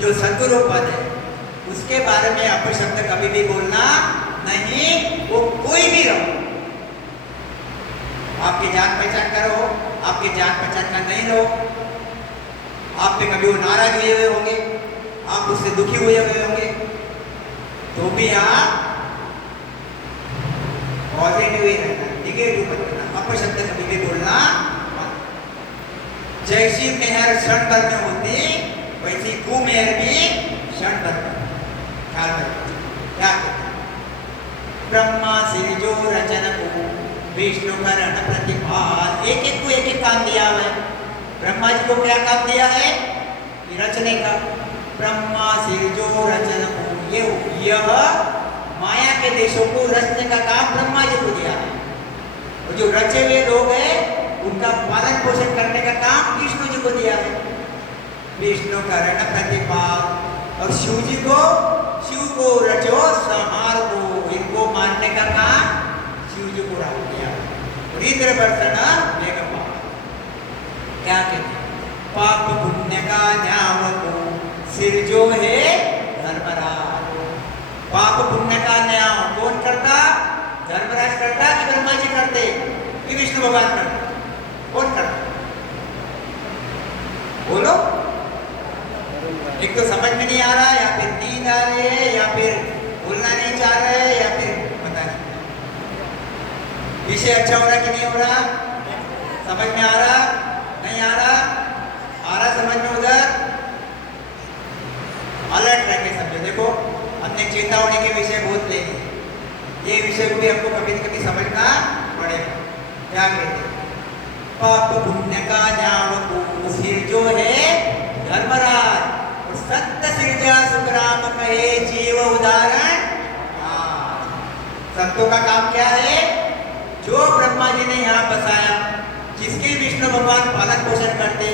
जो सद्गुरु पद है उसके बारे में अपशब्द कभी भी बोलना नहीं। वो कोई भी रहो, आपके जान पहचान का रहो, आपके जान पहचान का नहीं रहो, आप पे कभी वो नाराज हुए हुए होंगे, आप उससे दुखी हुए हुए होंगे, तो भी आप पॉजिटिव ही रहना, निगेटिव मत रहना, अपशब्द कभी भी बोलना मत। जैसी मेहर क्षण भर में होती वैसी कुमेहर भी क्षण भर में। ख्याल रखिए क्या कहते हैं, ब्रह्मा से जो रचन को विष्णु करण प्रतिपाल, एक एक को एक एक काम दिया हुआ है। ब्रह्मा जी को क्या काम दिया है, रचने का। ब्रह्मा से जो रचन को, यह माया के देशों को रचने का काम ब्रह्मा जी को दिया है, और जो रचे हुए लोग हैं उनका पालन पोषण करने का काम विष्णु जी को दिया है। विष्णु करण प्रतिपाल, और शिव जी को, शिव को रचो संहार को, इनको मारने का काम शिव जी को रख दिया। इंद्र वर्षण मेघपाल, क्या कहते हैं, पाप पुण्य का न्याव को सिर जो है धर्मराज। पाप पुण्य का न्याय कौन करता, धर्मराज करता कि ब्रह्मा जी करते कि विष्णु भगवान करते, कौन करता बोलो। एक तो समझ में नहीं आ रहा, या फिर नींद आ रही है, या फिर बोलना नहीं चाह रहे, या फिर पता नहीं विषय अच्छा हो रहा कि नहीं हो रहा, समझ में आ रहा नहीं आ रहा, आ रहा समझ में उधर। अलर्ट रह के समझो। देखो हमने चेतावनी के विषय बहुत ले लिए, ये विषय को भी हमको कभी न कभी समझना पड़ेगा। क्या कहते हैं, पाप पुण्य का न्याय को सिर जो है धर्मराज, और सत्य सिरजा सुखराम कहे जीव उदाहरण। संतों का काम क्या है, जो ब्रह्मा जी ने यहाँ बसाया, जिसके विष्णु भगवान पालन पोषण करते,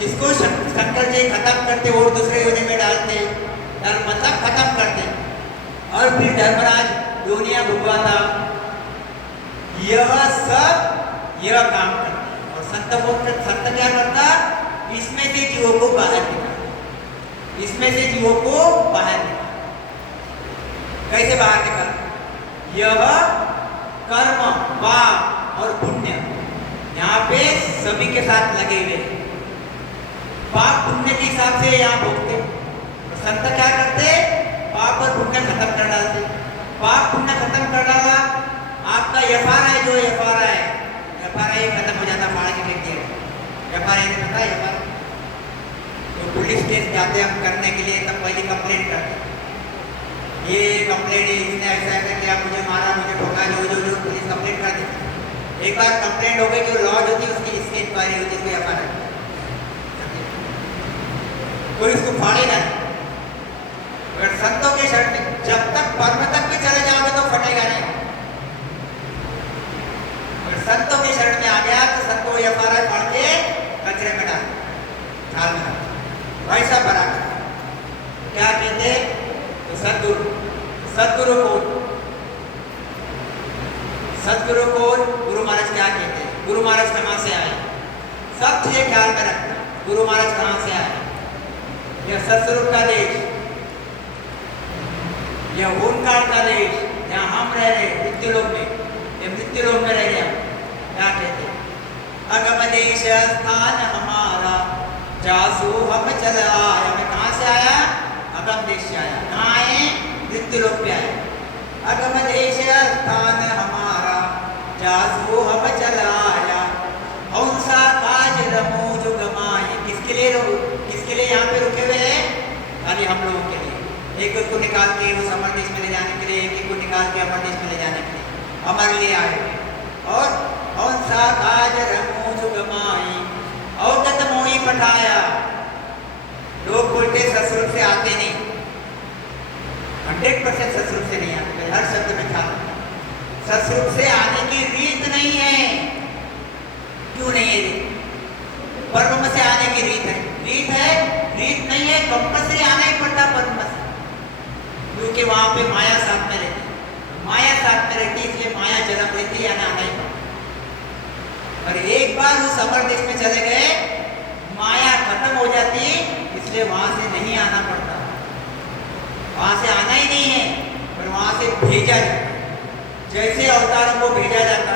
जिसको शंकर जी खत्म करते और दूसरे योनि में डालते, धर्म मतलब खत्म करते, और फिर धर्मराज योनियां भुगवाता, यह सब यह काम करता। और संत क्या करता, इसमें से जीवों को बाहर निकालता, इसमें से जीवों को बाहर निकालता। कैसे बाहर निकालता, यह कर्म पाप और पुण्य यहाँ पे सभी के साथ लगे हुए, पाप पुण्य के हिसाब से यहाँ भोगते। संत क्या करते, पाप और पुण्य खत्म कर डालते। पाप पुण्य खत्म कर डाला, आपका एफआरआई जो एफआरआई खत्म हो जाता, फाड़ के फेंक दिया। एफआरआई ने पता है, तो पुलिस केस जाते हम करने के लिए, तब पहले कंप्लेंट करते, ये कंप्लेंट इसने ऐसा ऐसा किया, मुझे मारा, मुझे ठोका, जो पुलिस कंप्लेंट कर देती। एक बार कंप्लेंट हो गई, जो लॉज होती है उसकी इसकी इंक्वायरी होती है, उसको एफआरआई, कोई उसको फाड़ेगा नहीं। अगर संतों के शर्त में जब तक परम तक भी चले जाओगे तो फटेगा नहीं। अगर संतों के शर्त में आ गया तो संतों एफआरआई फाड़ के कचरे में डाल, झाल में डाल, वैसा बराबर। क्या कहते, तो सदगुरु को गुरु महाराज क्या कहते हैं, गुरु महाराज कहाँ से आए, सब चीजें ख्याल में रखना। गुरु महाराज कहाँ से आए, यह सत्स्वरूप का देश, यह ओंकार का देश, जहाँ हम रह रहे मृत्यु लोक में, ये मृत्यु लोक में रह रहे हैं। क्या कहते हैं, अगम देश स्थान हमारा, जासु हम चल आए। हमें कहाँ से आया, अगम देश से आया। कहाँ आए, मृत्यु लोक पे आए। अगम देश स्थान हमारा, जासु हम चल आया। हंसा काज रमो जो गमाए, किसके लिए यहाँ पे रुके हुए हैं, खाली हम लोगों के लिए। एक को निकाल के उस अमर देश में ले जाने के लिए, एक को निकाल के अमर देश में ले जाने के लिए हमारे लिए आए। और हंसा काज रमो जो गमाए, अवगत मोही पठाया। लोग बोलते ससुर से आते नहीं, 100% ससुर से नहीं आते, हर शब्द में था ससुर से आने की रीत नहीं है। क्यों नहीं है रीत, परम से आने की रीत है, रीत नहीं है, कंपल्सरी आना ही पड़ता परम से, क्योंकि वहां पे माया साथ में रहती, इसलिए माया जन्म लेती है, आना ही पड़ता। और एक बार उस अमर देश में चले गए, माया खत्म हो जाती, इसलिए वहां से नहीं आना पड़ता, वहां से आना ही नहीं है, पर वहां से भेजा जाता, जैसे अवतारों को भेजा जाता।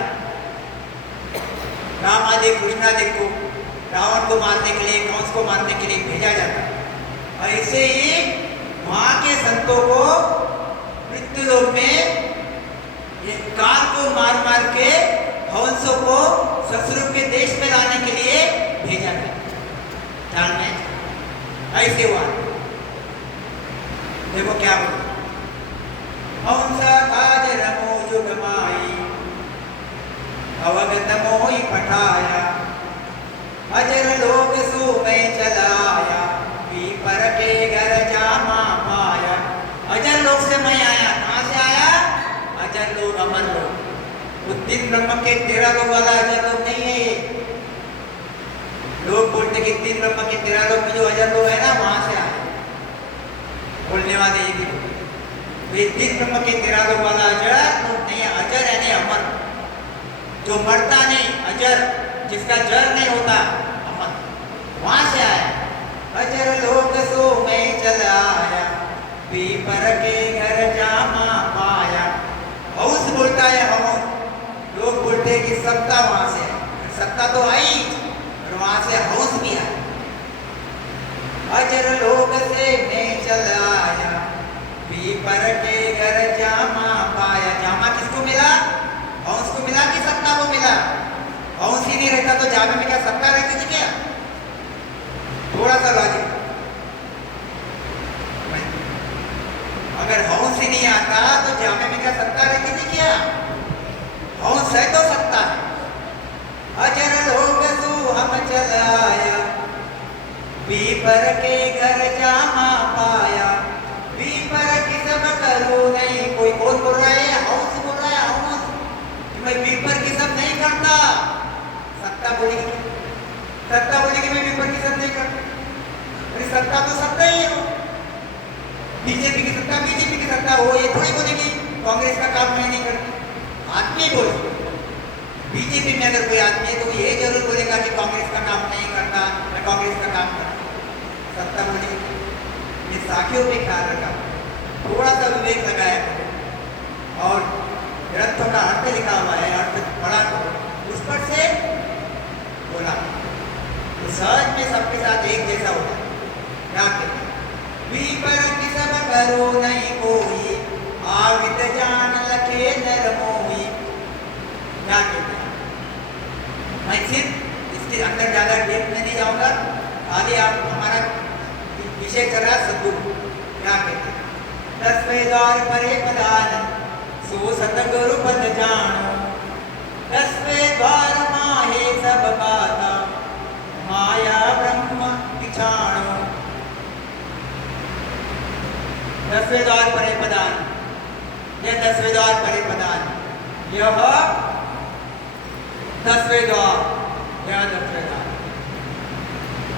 रामादि कृष्णादि को रावण को मारने के लिए, कंस को मारने के लिए भेजा जाता। ऐसे ही वहां के संतों को मृत्यु लोक में एक काल को मार मार के हंसों को ससुर के देश में लाने के लिए भेजा गया। ध्यान में ऐसे हुआ। देखो क्या बोला, हंस काज रमो जुग माई, अवगत मोहि पठाया, अजर लोग सो में चलाया, पीपर के घर जामा पाया। अजर लोग से मैं आया, कहां से आया? अजर लोग, अमर लोग। वो तीन ब्रह्म के 13 लोग वाला अजर लोग नहीं है ये। लोग बोलते कि तीन ब्रह्म के 13 लोग में जो अजर लोग है ना, वहां से आए बोलने वाले ये भी। ये तीन ब्रह्म के 13 लोग वाला अजर लोग नहीं है। अजर यानी अमर, जो मरता नहीं, अजर, जिसका जर नहीं होता, अमर, वहां से आया। अजर लोग सो में चलाया, पीपर के घर जामा पाया। हौस बोलता है हम, लोग बोलते हैं कि सत्ता वहां से है, सत्ता तो आई और वहां से हौस भी है। अजर लोग से में चलाया, पीपर के घर जामा पाया। जामा किसको मिला? हंस को मिला कि सत्ता को मिला? हंस ही नहीं रहता तो जामे में क्या सत्ता रहती थी क्या? थोड़ा सा लॉजिक। अगर हंस ही नहीं आता तो जामे में क्या सत्ता रहती थी क्या? हंस है तो सत्ता है। अजर लोग सो हम चलाया, पीपर के घर जामा पाया। पीपर की सब करो नहीं, कोई कौन बोल रहा है? हंस बोल रहा है, हंस। मैं पीपर की सब नहीं करता। सत्ता बोलेगी, सत्ता बोलेगी मैं पीपर की सब नहीं करता। अरे सत्ता तो सत्ता ही हो। बीजेपी की सत्ता बीजेपी की सत्ता हो, ये थोड़ी बोलेगी कांग्रेस का काम मैं नहीं करती। आदमी बोले, बीजेपी में अगर कोई आदमी है तो ये जरूर बोलेगा कि कांग्रेस का काम नहीं करता, मैं कांग्रेस का काम करता। सत्ता बोलेगी। ये साखियों पे ख्याल रखा, थोड़ा सा विवेक लगाया और ग्रंथों का अर्थ लिखा हुआ है, अर्थ पढ़ा करो, उस पर से बोला तो सहज में सबके साथ एक जैसा होता है। क्या कहते हैं? पीपर की सब करो नहीं कोई, आवित जान लखे नर मोही। क्या कहते हैं? मैं सिर्फ इसके अंदर ज्यादा डेप में नहीं जाऊंगा, खाली आप हमारा विषय कर रहा सद्गुरु। क्या कहते हैं? 10वें द्वार परे पदान, सो सतगुरु पद जानो। 10वें द्वार माहे सब बाता, माया ब्रह्म पिछाणो। 10वें द्वार परे पदान, यह 10वें द्वार परे पदान, यह 10वें द्वार, यह 10वें द्वार।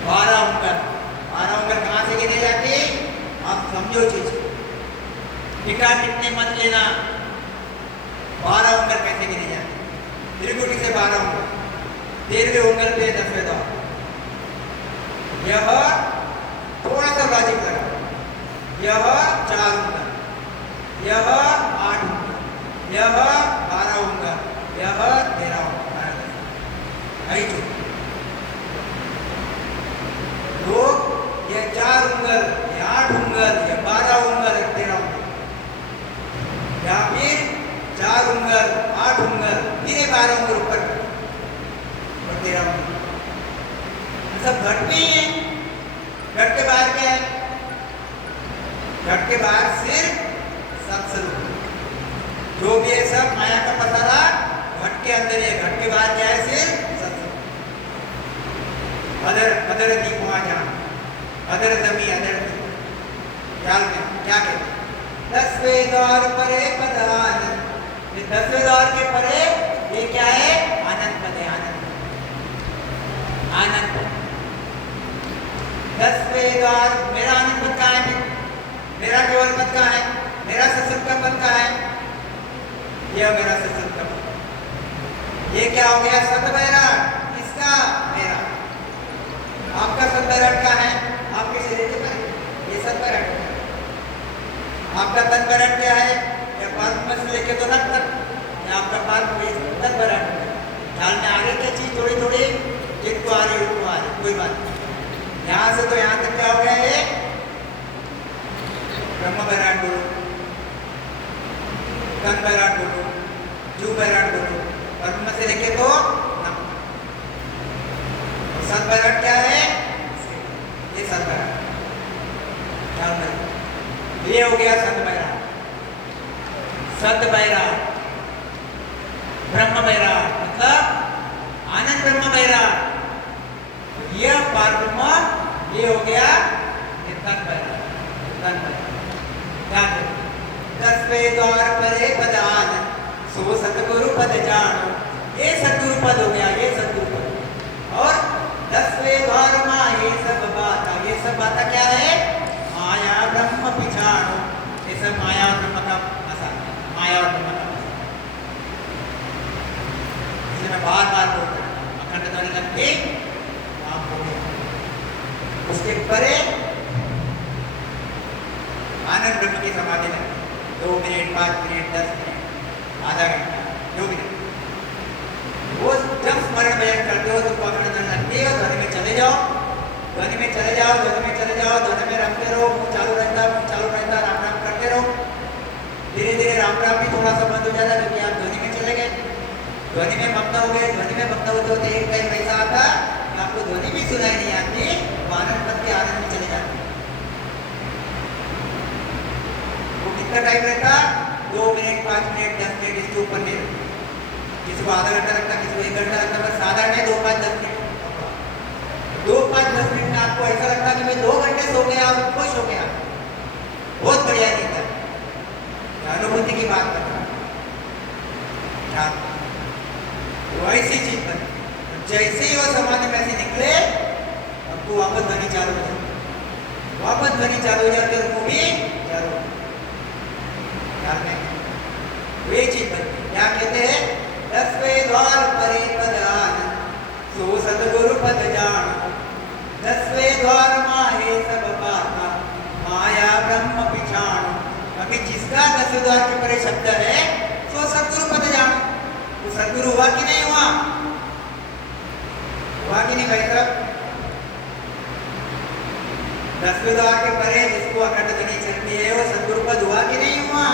12 अंकर, 12 अंकर कहां से गिने जाते? आप समझो चीज, टिका कितने मत लेना। 12 अंकर कैसे गिने जाते? त्रिकुटी से 12 अंकर, 13वें अंकर पे 10वें द्वार। यह थोड़ा सा लॉजिक लगा, यह 4 अंकर, यह 8 अंकर, यह 12 अंकर, यह 13 अंकर। तो यह 4 अंकर, यह 8 अंकर, यह 12 अंकर, 13 अंकर, या फिर 4 अंकर, 8 अंकर, फिर 12 अंकर ऊपर और 13 अंकर। सब घट में ही है। घट के बाहर क्या है? घट के बाहर सिर्फ सत्स्वरूप, जो भी है सब माया का पसारा घट के अंदर है। घट के बाहर क्या है? सिर्फ सत्स्वरूप। अदर अदर दीप वहां जान, अदर जमी, अदर ख्याल में क्या कहते? 10वें द्वार परे पदान, ये 10वें द्वार के परे ये क्या है? आनंद पद है, आनंद, आनंद। 10वें द्वार, मेरा आनंद पद कहाँ है? मेरा केवल पद कहाँ है? मेरा सत्संग का पद कहाँ है? यह मेरा सत्संग का पद। ये क्या हो गया? सत बैराट। किसका? मेरा। आपका सत बैराट कहाँ है? आपके शरीर के परे। आपका तन भरण क्या है? या पार्क में से लेके तो नक तक, या आपका पार्क में तन भरण ख्याल में आ रही क्या चीज थोड़ी थोड़ी, जिनको आ रही उनको आ रही, कोई बात नहीं। यहाँ से तो यहाँ तक क्या हो गया ये ब्रह्म भरण बोलो, तन भरण बोलो, जू भरण बोलो, कर्म से लेके तो नक। सत भरण क्या है? ये सत भरण, ख्याल में ये हो गया सत भरण। सत भरण ब्रह्म भरण मतलब आनंद ब्रह्म भरण, यह पारब्रह्म, ये हो गया ये तन भरण। तन भरण क्या करें? 10वें द्वार परे पद आनंद सो सतगुरु पद जानो, ये सतगुरु पद हो गया, ये सतगुरु पद। और 10वें द्वार में ये सब बात, ये सब बात क्या है? माया ब्रह्म पिछाड़ो, ये सब माया और ब्रह्म का मसा, माया और ब्रह्म का मसा। इसलिए मैं बार बार बोल रहा हूँ अखंड ध्वनि करके आप हो गया। उसके परे आनंद ब्रह्म की समाधि लगती, 2 मिनट 5 मिनट 10 मिनट आधा घंटा जो भी वो जब स्मरण भजन करते हो तो पकड़ लगती है, ध्वनि में चले जाओ, ध्वनि में चले जाओ, ध्वनि में चले जाओ, ध्वनि में रखते रहो, मुंह चालू रहता, राम राम करते रहो। धीरे धीरे राम राम भी थोड़ा सा बंद हो जाता है क्योंकि आप ध्वनि में चले गए, ध्वनि में मग्न हो गए। ध्वनि में मग्न होते होते एक टाइम ऐसा आता कि आपको ध्वनि भी सुनाई नहीं आती, वो आनंद पद के आनंद में चले जाते। वो कितना टाइम रहता? 2 मिनट 5 मिनट 10 मिनट, इसके ऊपर नहीं रहता। किसी को आधा घंटा लगता, किसी को 1 घंटा लगता, पर साधारण है 2 5 10 मिनट। 2 5 10 मिनट में आपको ऐसा लगता कि मैं 2 घंटे सो गया और खुश हो गया, बहुत बढ़िया रहता है। अनुभूति की बात करता है, वो ऐसी चीज बनी। जैसे ही वो समाधि में से निकले आपको वापस ध्वनि चालू हो जाती, वापस ध्वनि चालू हो जाती और वो भी चालू हो जाती। वे चीज बनती, क्या कहते हैं? 10वें द्वार परे पद आनंद सो सतगुरु पद जानो, 10वें द्वार माहे सब बाता माया ब्रह्म पिछानो। अभी जिसका 10वें द्वार के परे शब्द है सो सतगुरु पद जानो, वो सतगुरु हुआ कि नहीं हुआ? हुआ कि नहीं भाई साहब? 10वें द्वार के परे जिसको अखंड ध्वनि चलती है वो सतगुरु पद हुआ कि नहीं हुआ?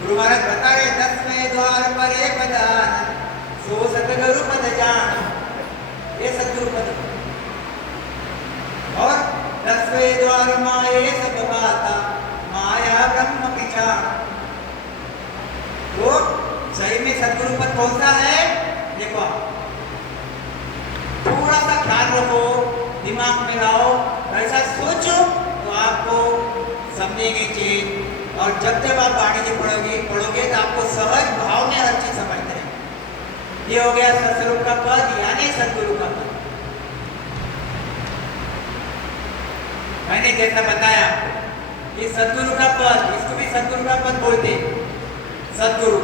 गुरु महाराज बता रहे 10वें द्वार परे पद आनंद सो सतगुरु पद जानो, ये सतगुरु पद। और 10वें द्वार माये सब बाता माया ब्रह्म पिछानो। तो सही में सतगुरु पद कौन सा है? देखो थोड़ा सा ख्याल रखो, दिमाग में लाओ, ऐसा सोचो तो आपको समझेंगे चीज। और जब जब आप वाणी जी पढ़ोगे तो आपको सहज भाव में हर चीज समझते हैं। ये हो गया सतस्वरूप का पद यानी सतगुरु का पद। मैंने जैसा बताया ये सतगुरु का पद, इसको भी सतगुरु का पद बोलते। सतगुरु,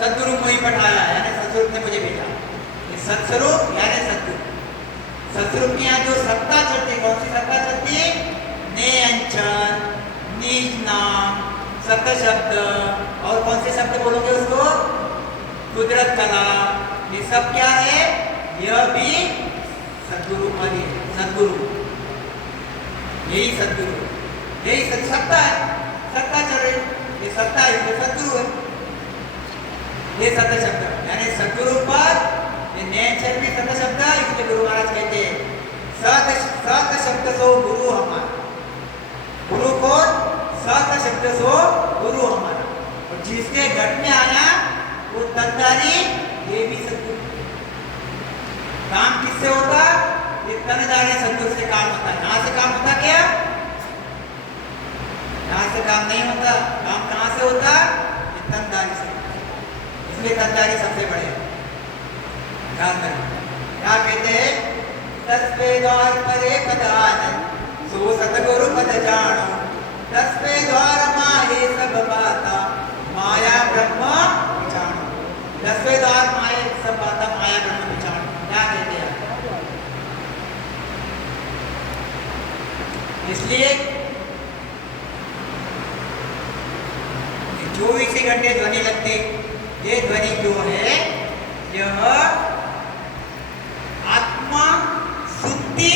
सतगुरु मुझे पढ़ाया यानी सतस्वरूप ने मुझे भेजा। ये सतस्वरूप यानी सतगुरु। सतस्वरूप की यहाँ जो सत्ता चलती, कौन सी सत्ता चलती? ने अंचन, निज नाम, सत्य शब्द, और कौन से शब्द बोलोगे उसको? कुदरत कला, ये सब क्या है? यह भी सतगुरु पद है। सतगुरु यही सतगुरु, यही सत्ता है, सत्ता चल रही, ये सत्ता है, ये सतगुरु है। ये सत्य शब्द यानी सतगुरु पद, ये नेचर भी सत्य शब्द है। इसलिए गुरु महाराज कहते हैं सत्य शब्द सो गुरु हमारा। गुरु को सत्य शब्द सो गुरु हमारा। और जिसके घट में आया वो तनधारी, ये भी सतगुरु। काम किससे होता? ये तनधारी सतगुरु से काम होता है। यहाँ से काम होता क्या? यहाँ से काम नहीं होता। काम कहाँ से होता? ये तनधारी से। इसलिए तनधारी सबसे बड़े ध्यान रखें। क्या कहते हैं? 10वें द्वार परे पद आनंद सो सतगुरु पद जानो, 10वें द्वार माहे सब बाता माया ब्रह्म पिछानो। 10वें द्वार माहे सब बाता माया ब्रह्म पिछानो। क्या कहते हैं? इसलिए 24 ही घंटे ध्वनि लगती। ये ध्वनि जो है यह आत्मा शुद्धि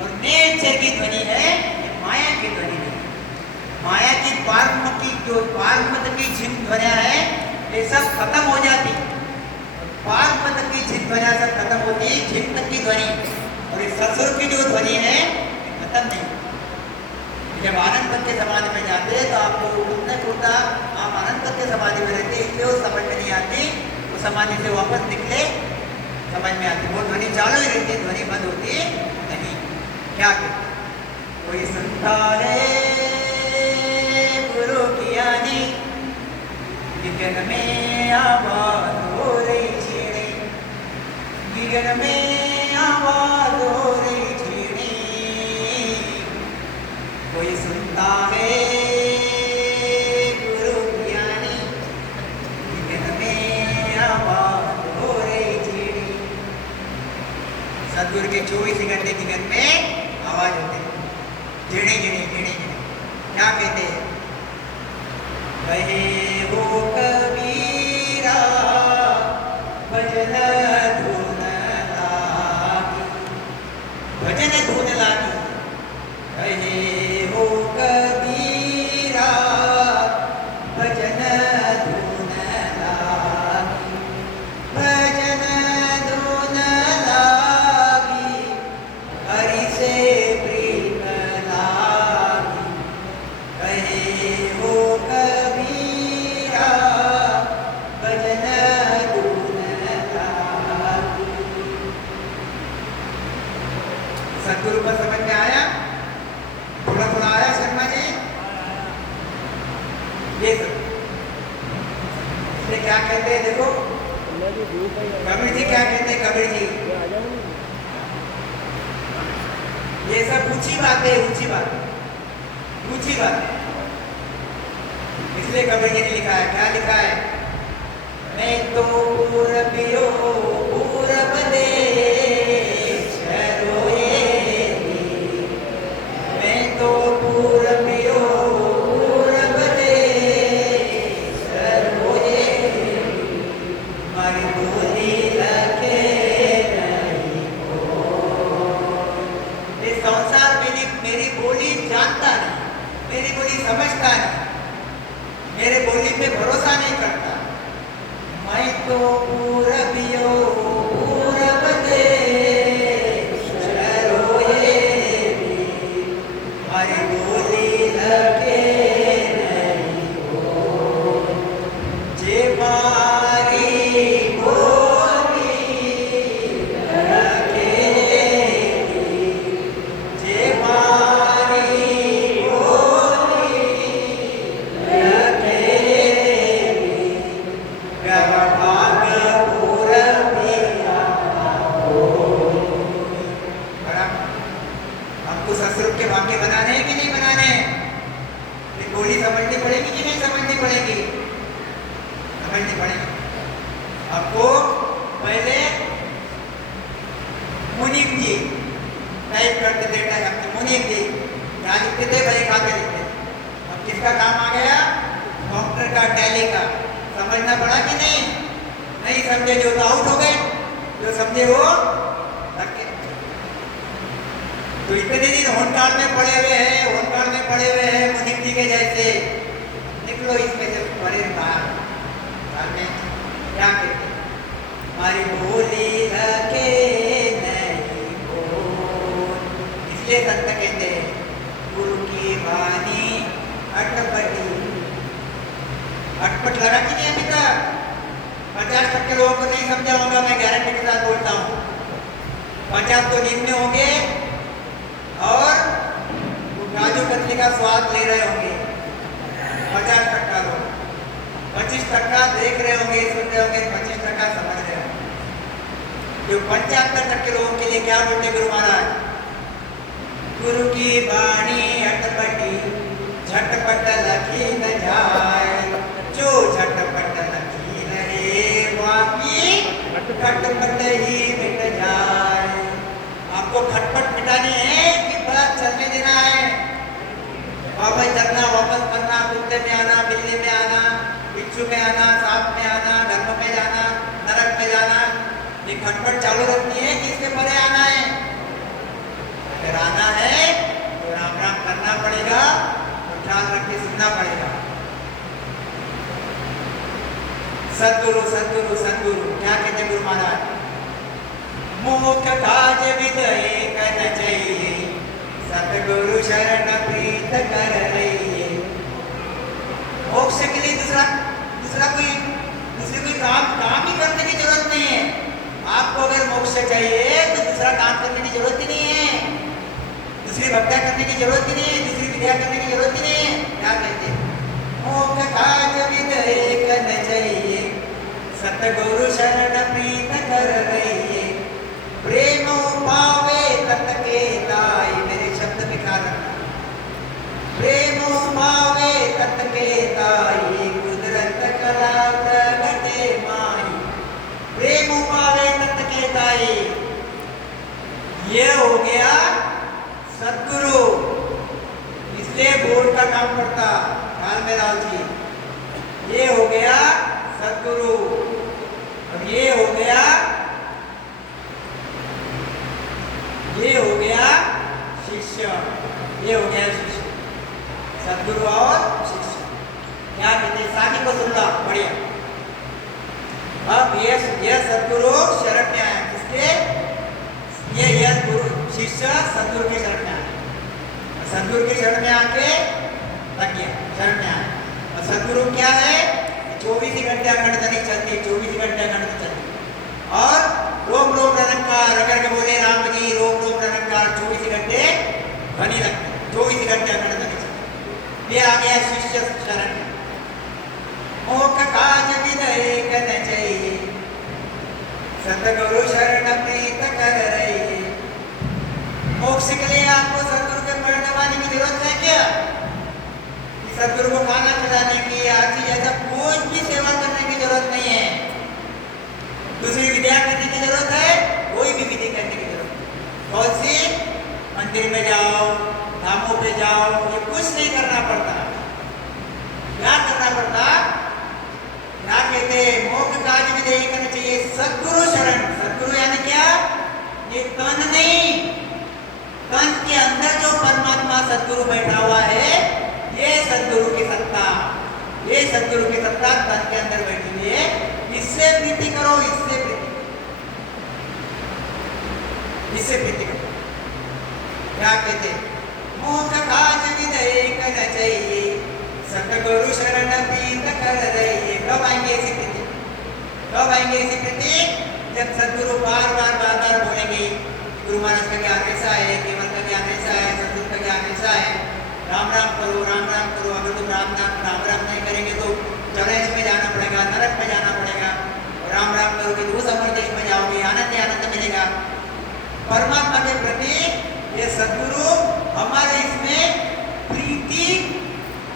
और नेचर की ध्वनि है, ये माया की ध्वनि नहीं। माया की पारमत की जिन ध्वनिया है ये सब खत्म हो जाती। पारमत की जिन ध्वनिया सब खत्म होती, जिन तक की ध्वनि और इस ससुर की जो ध्वनि है खत्म नहीं। जब आनंद तक के समाधि में जाते हैं तो आपको उठने फूटता, आप आनंद तक के समाधि में रहते, इसलिए वो समझ में नहीं आती। वो समाधि से वापस निकले समझ में आती, वो ध्वनि चालू ही रहती, ध्वनि बंद होती नहीं। क्या कोई सुनता है गुरु की आनी, गगन में आवाज हो रही छेड़ी, गगन में आवाज हो रही छेड़ी। कोई सुनता है गुरु की आनी, गगन में आवाज हो रही छेड़ी। सतगुरु के 24 घंटे की गगन में आवाज होते हैं, झिड़ी झिड़ी झिड़ी झिड़ी। क्या कहते हैं? कहे हो कबीरा भजन धुन लागी, भजन धुन लागी। कहे हो कबीरा भजन धुन लागी, भजन धुन लागी, हरि से प्रीत लागी। कहे हो कबीरा भजन धुन लागी। सतगुरु को समझ में आया? थोड़ा थोड़ा आया शर्मा जी? ये सब क्या कहते हैं? देखो कबीर जी क्या कहते हैं? कबीर जी ये सब ऊंची बात है, ऊंची बात, ऊंची बात। इसलिए कबीर जी ने लिखा है, क्या लिखा है? मैं तो पूरबियो पूरब देश रोए, मैं तो पूरबियो पूरब देश रोए, मारी बोली लगे नहीं कोई। इस संसार मेरी बोली जानता नहीं, मेरी बोली समझता नहीं, मेरे बोली पे भरोसा नहीं करता। मैं तो पूरबियो पूरब देश रोए, मारी बोली लगे नहीं कोई। जे मारी बोली लगे, जे मारी बोली लगे, गवाभाग पूरबिया होई। हमको संस्कृत के वाक्य बनाने हैं कि नहीं बनाने हैं? ये बोली समझनी पड़ेगी कि नहीं समझनी पड़ेगी? समझनी पड़ेगी। आपको पहले मुनीम जी टाइप करते थे, मुनीम जी यहाँ लिखते थे, भाई खाते लिखते। अब किसका काम आ गया? डॉक्टर का, टैली का। समझना पड़ा कि नहीं? नहीं समझे जो तो आउट हो गए, जो समझे वो रखे। तो इतने दिन होनकाल में पड़े हुए हैं, होनकाल में पड़े हुए हैं मुनीम जी के जैसे। निकलो इसमें से पड़े बाहर। क्या कहते? हमारी बोली लगे नहीं कोई। इसलिए संत कहते हैं गुरु की वाणी अटपटी। अटपट लगा कि नहीं अभी तक? 50% लोगों को नहीं समझा होगा, मैं गारंटी के साथ बोलता हूँ। 50 तो नींद में होंगे और वो काजू कतली का स्वाद ले रहे होंगे। 50% लोग, 25% देख रहे होंगे, सुन रहे होंगे, 25% समझ रहे होंगे। जो 75% लोगों के लिए क्या बोलते गुरु महाराज? गुरु की वाणी अटपटी, झटपट लखी न जाए, जो झटपट लखी न रे वाकी खटपट ही मिट जाए। आपको खटपट मिटानी है कि बड़ा चलने देना है? वापस चलना, वापस करना, कुत्ते में आना, बिल्ली में आना, भिक्षु में आना, साथ में आना, धर्म में जाना, नरक में जाना, ये खटपट चालू रखनी है कि इसके परे आना है। अगर आना है तो राम राम करना पड़ेगा, तो ख्याल रख के सुनना पड़ेगा। सदगुरु सदगुरु सदगुरु क्या कहते गुरु महाराज? मोक्ष काज विदय कर चाहिए, सतगुरु शरण प्रीत कर रहिए। मोक्ष के लिए दूसरी कोई काम ही करने की जरूरत नहीं है। आपको अगर मोक्ष चाहिए तो दूसरा काम करने की जरूरत ही नहीं है, दूसरी भक्तियां करने की जरूरत ही नहीं है, दूसरी विद्या करने की जरूरत ही नहीं है। क्या कहते हैं? मोक्ष काज विदय करना चाहिए, सतगुरु शरण प्रीत कर रहिए। प्रेम पावे तत के ताई, मेरे शब्द पे ख्याल रखना। प्रेम पावे तत के ताई, कुदरत कला प्रगटे माई। प्रेम पावे तत के ताई, ये हो गया सदगुरु। इसलिए बोर्ड का काम पड़ता, ख्याल में लाल जी। ये हो गया सदगुरु और ये हो गया शिष्य। ये हो गया शिष्य, सदगुरु और शिष्य। क्या कहते हैं? सानी को सुन लो, बढ़िया। अब ये सदगुरु शरण में आया, किसके? ये गुरु शिष्य सदगुरु के शरण में आया, सदगुरु के शरण में आके लग गया, शरण में आया। और सदगुरु क्या है? 24 घंटे अखंड ध्वनि चलती है, 24 घंटे अखंड चलती है। और रोम रोम निरंकार अगर के बोले राम जी, रोम रोम निरंकार 24 घंटे ध्वनि लगते, 24 घंटे अखंड ध्वनि चलती। ये आ गया शिष्य शरण में। मोक्ष काज विदय करना चाहिए, सतगुरु शरण प्रीत कर रहिए। मोक्ष के लिए आपको सदगुरु के पढ़ने की जरूरत है क्या? सदगुरु को खाना खिलाने की, आदि ऐसा कुछ भी सेवा करने की जरूरत नहीं है। दूसरी विद्या करने की जरूरत है, कोई भी विधि करने की जरूरत है। कौन सी? मंदिर में जाओ, धामों पे जाओ, ये कुछ नहीं करना पड़ता। क्या करना पड़ता? क्या कहते? मोक्ष काज विधेय करना चाहिए, सदगुरु शरण। सदगुरु यानी क्या? ये तन नहीं, तन के अंदर जो परमात्मा सदगुरु बैठा हुआ है, ये सदगुरु की सत्ता, ये सदगुरु की सत्ता तन के अंदर बैठी हुई है। इससे प्रीति करो, इससे प्रीति करो। क्या कहते? मोक्ष काज विदय करना चाहिए, सतगुरु शरण प्रीत कर रहिए। कब आएंगे ऐसी प्रीति? कब आएंगे ऐसी प्रीति? जब सदगुरु बार बार बोलेंगे, गुरु महाराज का ज्ञान ऐसा है, केवल का ज्ञान ऐसा है, सतगुरु का ज्ञान ऐसा है, राम राम करो, राम राम करो। अगर तुम राम राम नहीं करेंगे तो चौरास में जाना पड़ेगा, नरक में जाना पड़ेगा। और राम राम करोगे तो उस अमर देश में जाओगे, आनंद मिलेगा। परमात्मा के प्रति ये सदगुरु हमारे इसमें प्रीति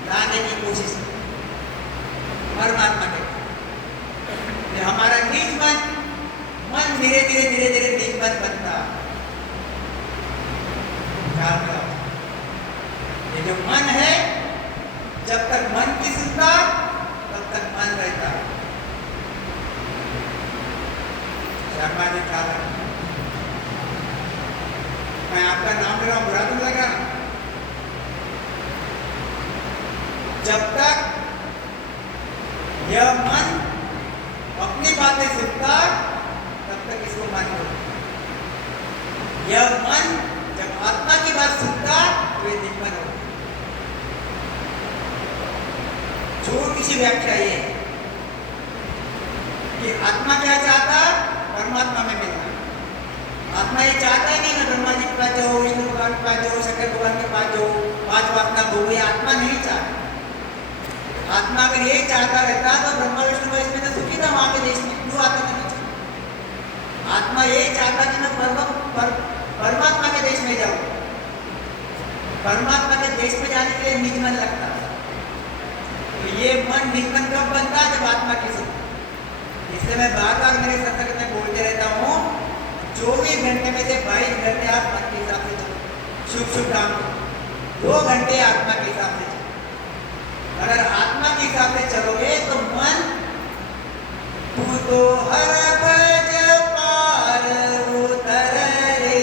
लाने की कोशिश है। परमात्मा के हमारा निज मन धीरे धीरे निज मन बनता। ये जो मन है, जब तक मन की सुनता तब तक मन रहता। शर्मा जी ख्याल रखना। मैं आपका नाम ले रहा हूं, बुरा तो लगा? जब तक यह मन अपनी बातें सुनता तब तक इसको मन होता। यह मन जब आत्मा की बात सुनता तो ये दिग्मन होता। छोटी सी व्याख्या ये कि आत्मा क्या चाहता? परमात्मा में मिलना। आत्मा ये चाहता ही नहीं मैं ब्रह्मा जी के पास जाऊँ, विष्णु भगवान के पास जाऊँ, शंकर भगवान के पास जाऊँ, 5 वासना भोगूं। ये आत्मा नहीं चाहता। आत्मा अगर ये चाहता रहता तो ब्रह्मा विष्णु महेश में तो सुखी था वहां के देश में, क्यों आता नहीं चाहता? आत्मा ये चाहता कि मैं परमात्मा के देश में जाऊं। परमात्मा के देश में जाने के लिए निज मन लगता। तो ये मन निज मन कब बनता? जब आत्मा की सुनता। इसलिए मैं बार मेरे सत्संग में बोलते रहता हूँ, 24 घंटे में से 22 घंटे आप मन के हिसाब से चलो, शुभ काम करो। 2 घंटे आत्मा के हिसाब से चलो। अगर आत्मा के के हिसाब से चलोगे तो मन तू तो हर भज पार उतर रे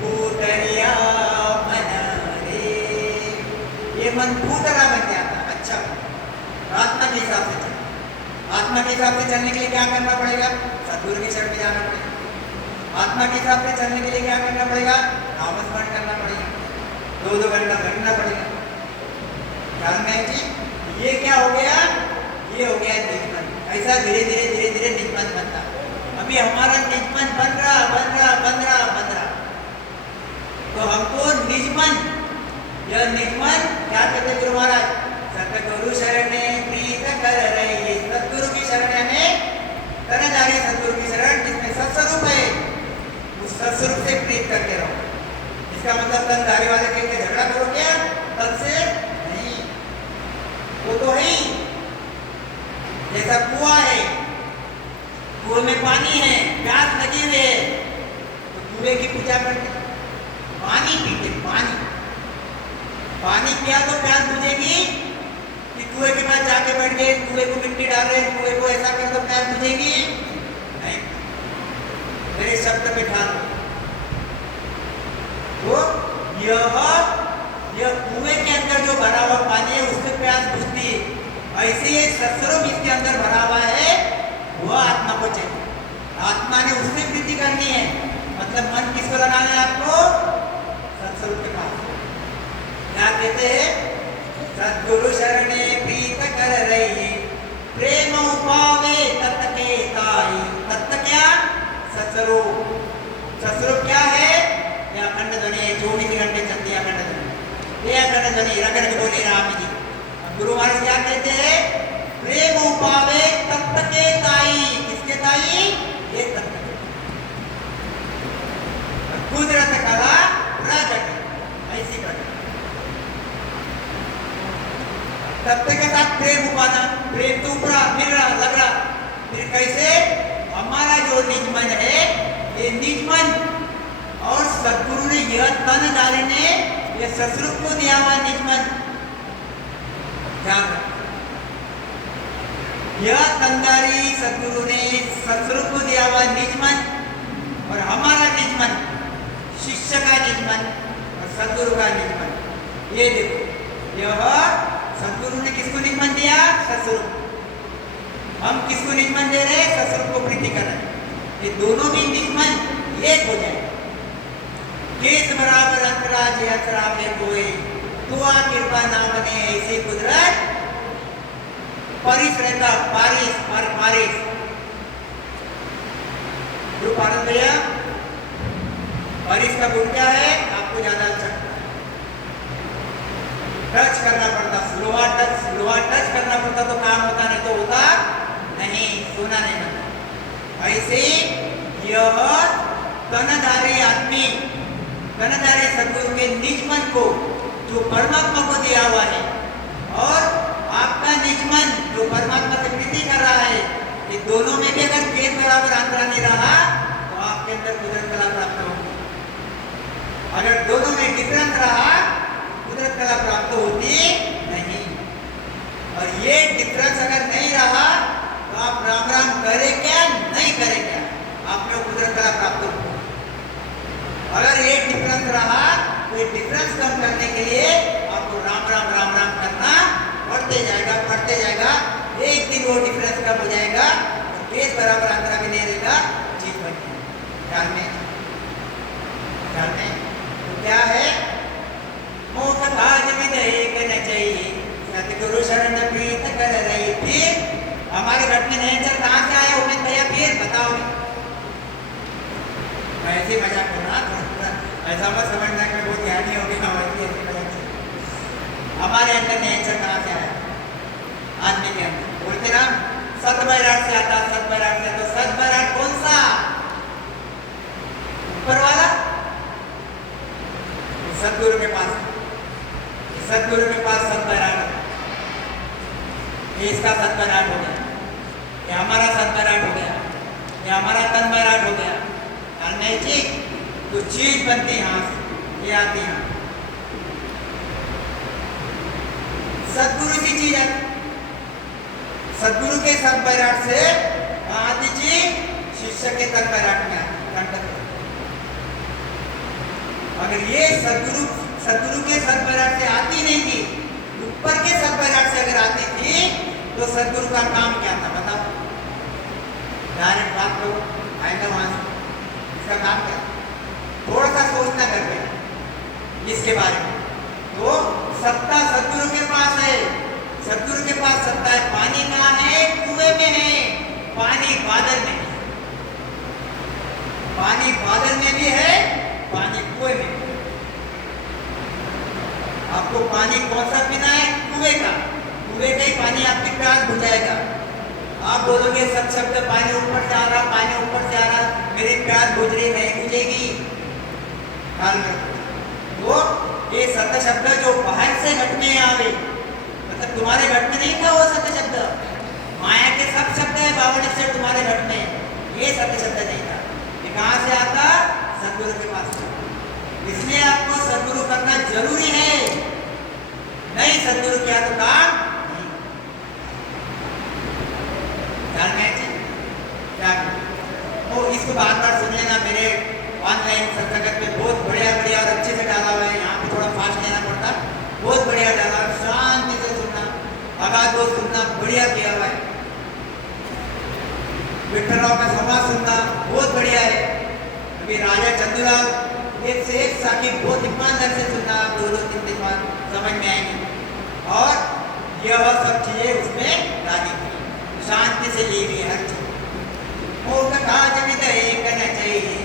भूतरिया मन रे, ये मन भूतरा बन जाता। अच्छा, आत्मा के हिसाब से चलो। आत्मा के हिसाब से चलने के लिए क्या करना पड़ेगा? सद्गुरु की शरण में जाना पड़ेगा। आत्मा के हिसाब से चलने के लिए क्या करना पड़ेगा? नामस्मरण करना पड़ेगा, 2-2 घंटा बैठना पड़ेगा। ध्यान में जी, ये क्या हो गया? ये हो गया निजमन। ऐसा धीरे धीरे निजमन बनता। अभी हमारा निजमन बन रहा। तो हमको निजमन, यह निजमन क्या कहते गुरु महाराज? सतगुरु शरणे प्रीत कर रही। सतगुरु की शरण में करना जा रही, सतगुरु की शरण जिसमें सत्स्वरूप है, उस सत्स्वरूप से प्रीत करके रहो। इसका मतलब तनधारी वाले के झगड़ा करो क्या? तन से नहीं, वो तो है ही। जैसा कुआं है, कुएं में पानी है, प्यास लगी हुई है, तो कुएं की पूजा करते, पानी पीते, पानी पिया तो प्यास बुझेगी? कि कुएं के पास जाके बैठ गए, कुएं को मिट्टी डाल रहे, कुएं को ऐसा कर तो प्यास बुझेगी? नहीं। मेरे शब्द पे ध्यान दो। तो यह कुएं के अंदर जो भरा हुआ पानी है उससे प्यास बुझती है। ऐसे ही सत्स्वरूप इसके अंदर भरा हुआ है, वह आत्मा को चाहिए। आत्मा ने उससे प्रीति करनी है। मतलब मन किसको लगाना है आपको? सत्स्वरूप के पास। क्या कहते हैं? सद्गुरु शरणे प्रीत कर रही, प्रेम उपावे तत्त के ताई। तत्त क्या? सत्स्वरूप। सत्स्वरूप क्या है? यह अखंड ध्वनि है, 24 घंटे चलती है अखंड ध्वनि। ये अखंड ध्वनि रगड़ के बोले राम जी। गुरु महाराज क्या कहते हैं? प्रेम उपावे तत्त के ताई। किसके ताई? ये तत्त। कुदरत कला प्रकट, ऐसी प्रकट। तत्त के साथ प्रेम उपाना, प्रेम तो उपरा मिल रहा, लग रहा। फिर कैसे? हमारा जो निजमन है, ये निजमन और सद्गुरु ने यह तनधारी ने यह सत्स्वरूप को दिया हुआ निजमन। ध्यान रखो, यह तनधारी सद्गुरु ने सत्स्वरूप को दिया हुआ निजमन और हमारा निजमन, शिष्य का निजमन और सद्गुरु का निजमन। ये देखो, यह सद्गुरु ने किसको निजमन दिया? सत्स्वरूप। हम किसको निजमन दे रहे हैं? सत्स्वरूप को प्रीति कर रहे हैं। ये दोनों भी निजमन एक हो जाए। केस बराबर अंतराज अंतराव है कोई, तुआ कृपा ना बने ऐसी कुदरत परिस रहता, पारिस। जो पारस भैया, परिस का गुण क्या है? आपको ज्यादा अच्छा टच करना पड़ता, लोहा टच करना पड़ता तो काम होता, नहीं तो होता नहीं, सोना नहीं बनता। ऐसे यह तनधारी आदमी, तनधारी सद्गुरु के निजमन को जो परमात्मा को दिया हुआ है और आपका निजमन जो परमात्मा से प्रीति कर रहा है, ये दोनों में भी अगर केस बराबर अंतरा नहीं रहा तो आपके अंदर कुदरत कला प्राप्त होगी। अगर दोनों में डिफरेंस रहा, कुदरत कला प्राप्त होती नहीं। और ये डिफरेंस अगर नहीं रहा तो आप राम राम करे क्या, नहीं करे क्या, आप में कुदरत कला प्राप्त होगी। अगर ये डिफरेंस रहा तो ये डिफरेंस कम करने के लिए आपको राम राम करना पड़ते जाएगा। एक दिन वो डिफरेंस कम हो जाएगा तो केस बराबर अंतरा भी नहीं रहेगा, चीज बन जाएगी। ध्यान में तो क्या है? मोख काज विदेक न चाहिए, सतगुरु शरण प्रीत कर रही। फिर हमारे घर में नेचर कहाँ से आया? उन्हें भैया फिर बताओ। ऐसे मजाक करना, ऐसा मत समझना कि बहुत ज्ञानी हो गया। हमारे अंदर नेचर कहाँ से आया? आदमी के अंदर बोलते ना, सतबैराट से आता, सतबैराट से। तो सतबैराट कौन सा? ऊपर वाला? सतगुरु के पास, सतगुरु के पास सतबैराट है। ये इसका सतबैराट हो गया, ये हमारा सतबैराट हो गया, ये हमारा तनबैराट हो गया। और नहीं ठीक तो चीज बनती यहाँ से, ये आती है सतगुरु की चीज है। सदगुरु के सत बैराट से आती चीज शिष्य के तन बैराट में आती। अगर ये सदगुरु के सत बैराट से आती नहीं थी, ऊपर के सत बैराट से अगर आती थी तो सदगुरु का काम क्या था बताओ? डायरेक्ट बात करो, आएगा वहां से, इसका काम क्या? थोड़ा सा सोचना करके इसके बारे में। तो सत्ता सदगुरु के पास है, सदगुरु के पास सत्ता है। पानी कहाँ है? कुएं में है। पानी बादल में भी, पानी बादल में भी है, पानी कुएं में। आपको पानी कौन सा पीना है? कुएं का। कुएं का ही पानी आपकी प्यास बुझाएगा। आप बोलोगे सब शब्द पानी ऊपर से आ रहा, पानी ऊपर से आ रहा, मेरी प्यास बुझ रही नहीं बुझेगी। तो ये सत्य शब्द जो बाहर से घट में आवे, मतलब तुम्हारे घट में नहीं था वो सत्य शब्द, माया के सब शब्द है 52 से तुम्हारे घट में, ये सत्य शब्द नहीं था। ये कहाँ से आता? सदगुरु के पास। इसलिए आपको सदगुरु करना जरूरी है। नहीं सदगुरु किया तो काम नहीं। क्या तो इसको बार बार सुन लेना। मेरे ऑनलाइन सत्संग में बहुत बढ़िया और अच्छे से डाला हुआ है। यहाँ पे थोड़ा फास्ट लेना पड़ता, बहुत बढ़िया डाला, शांति से सुनना, आगाज को सुनना, बढ़िया किया हुआ है। विठ्ठलराव का संवाद सुनना बहुत बढ़िया है। अभी राजा चंदूलाल एक से एक साखी बहुत ईमानदार से सुनना, 2-3 बार समझ में आएंगे। और यह सब चीजें उसमें डाली थी, शांति से ली गई हर चीज। मूर्ख काज विद एक न चाहिए,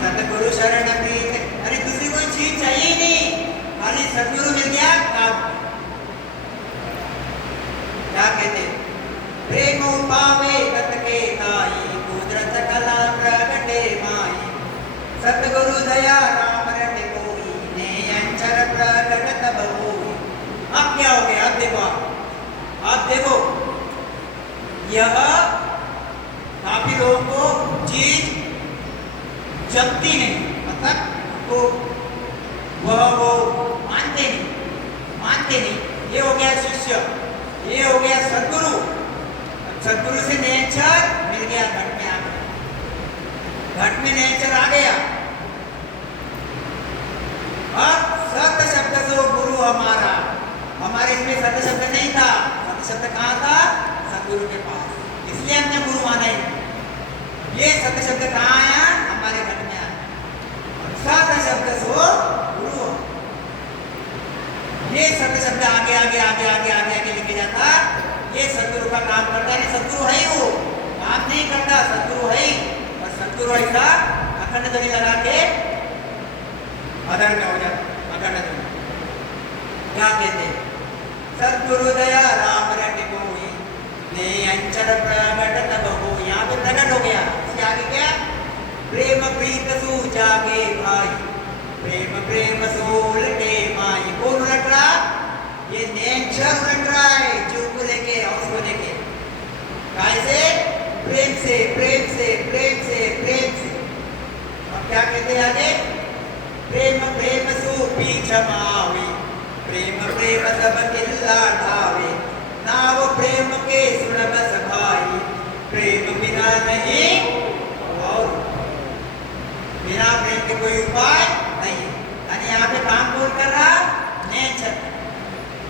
सतगुरु शरण प्रीत। अरे दूसरी कोई चीज चाहिए नहीं, खाली सदगुरु मिल गया काम। क्या कहते? प्रेम पावे तत के ताई, कुदरत कला प्रगटे माई। सतगुरु दया राम रट कोई, ने अंचर प्रगट तब होई। अब क्या हो गया? अब देखो, अब देखो, यह काफी लोगों को चीज जमती नहीं, मतलब तो वो मानते नहीं। ये हो गया शिष्य, ये हो गया सदगुरु। सदगुरु से नेचर मिल गया, घट में आ गया, घट में नेचर आ गया। अब सत्य शब्द से गुरु हमारा, हमारे इसमें सत्य शब्द नहीं था। सत्य शब्द कहाँ था? सदगुरु के पास। इसलिए हमने गुरु माना ही। ये सत्य शब्द कहाँ आया? हमारे घर में आया। सत्य शब्द सो गुरु। ये सत्य शब्द आगे लेके जाता, ये सदगुरु का काम करता है। सदगुरु है ही वो, काम नहीं करता, सदगुरु है ही। और सदगुरु ऐसा अखंड ध्वनि लगा के अधर में हो जाता, अखंड ध्वनि। क्या कहते? सदगुरु दया राम रट कोई, ने अंचर प्रगट तब हो। यहाँ पे प्रगट हो गया। इसके आगे क्या? प्रेम प्रीत सु जागे भाई, प्रेम सो उलटे माई। कौन उलट रहा? ये नेचर उलट रहा है, जीव को लेके, हाउस को लेके। कैसे? प्रेम से। अब क्या कहते हैं आगे? प्रेम सु पीछ मावी, प्रेम सब किल्ला ढावे। नाव प्रेम के सुलभ सभाई, प्रेम बिना नहीं और बिना प्रेम के कोई उपाय नहीं। यानी यहाँ पे काम कौन कर रहा? नेचर।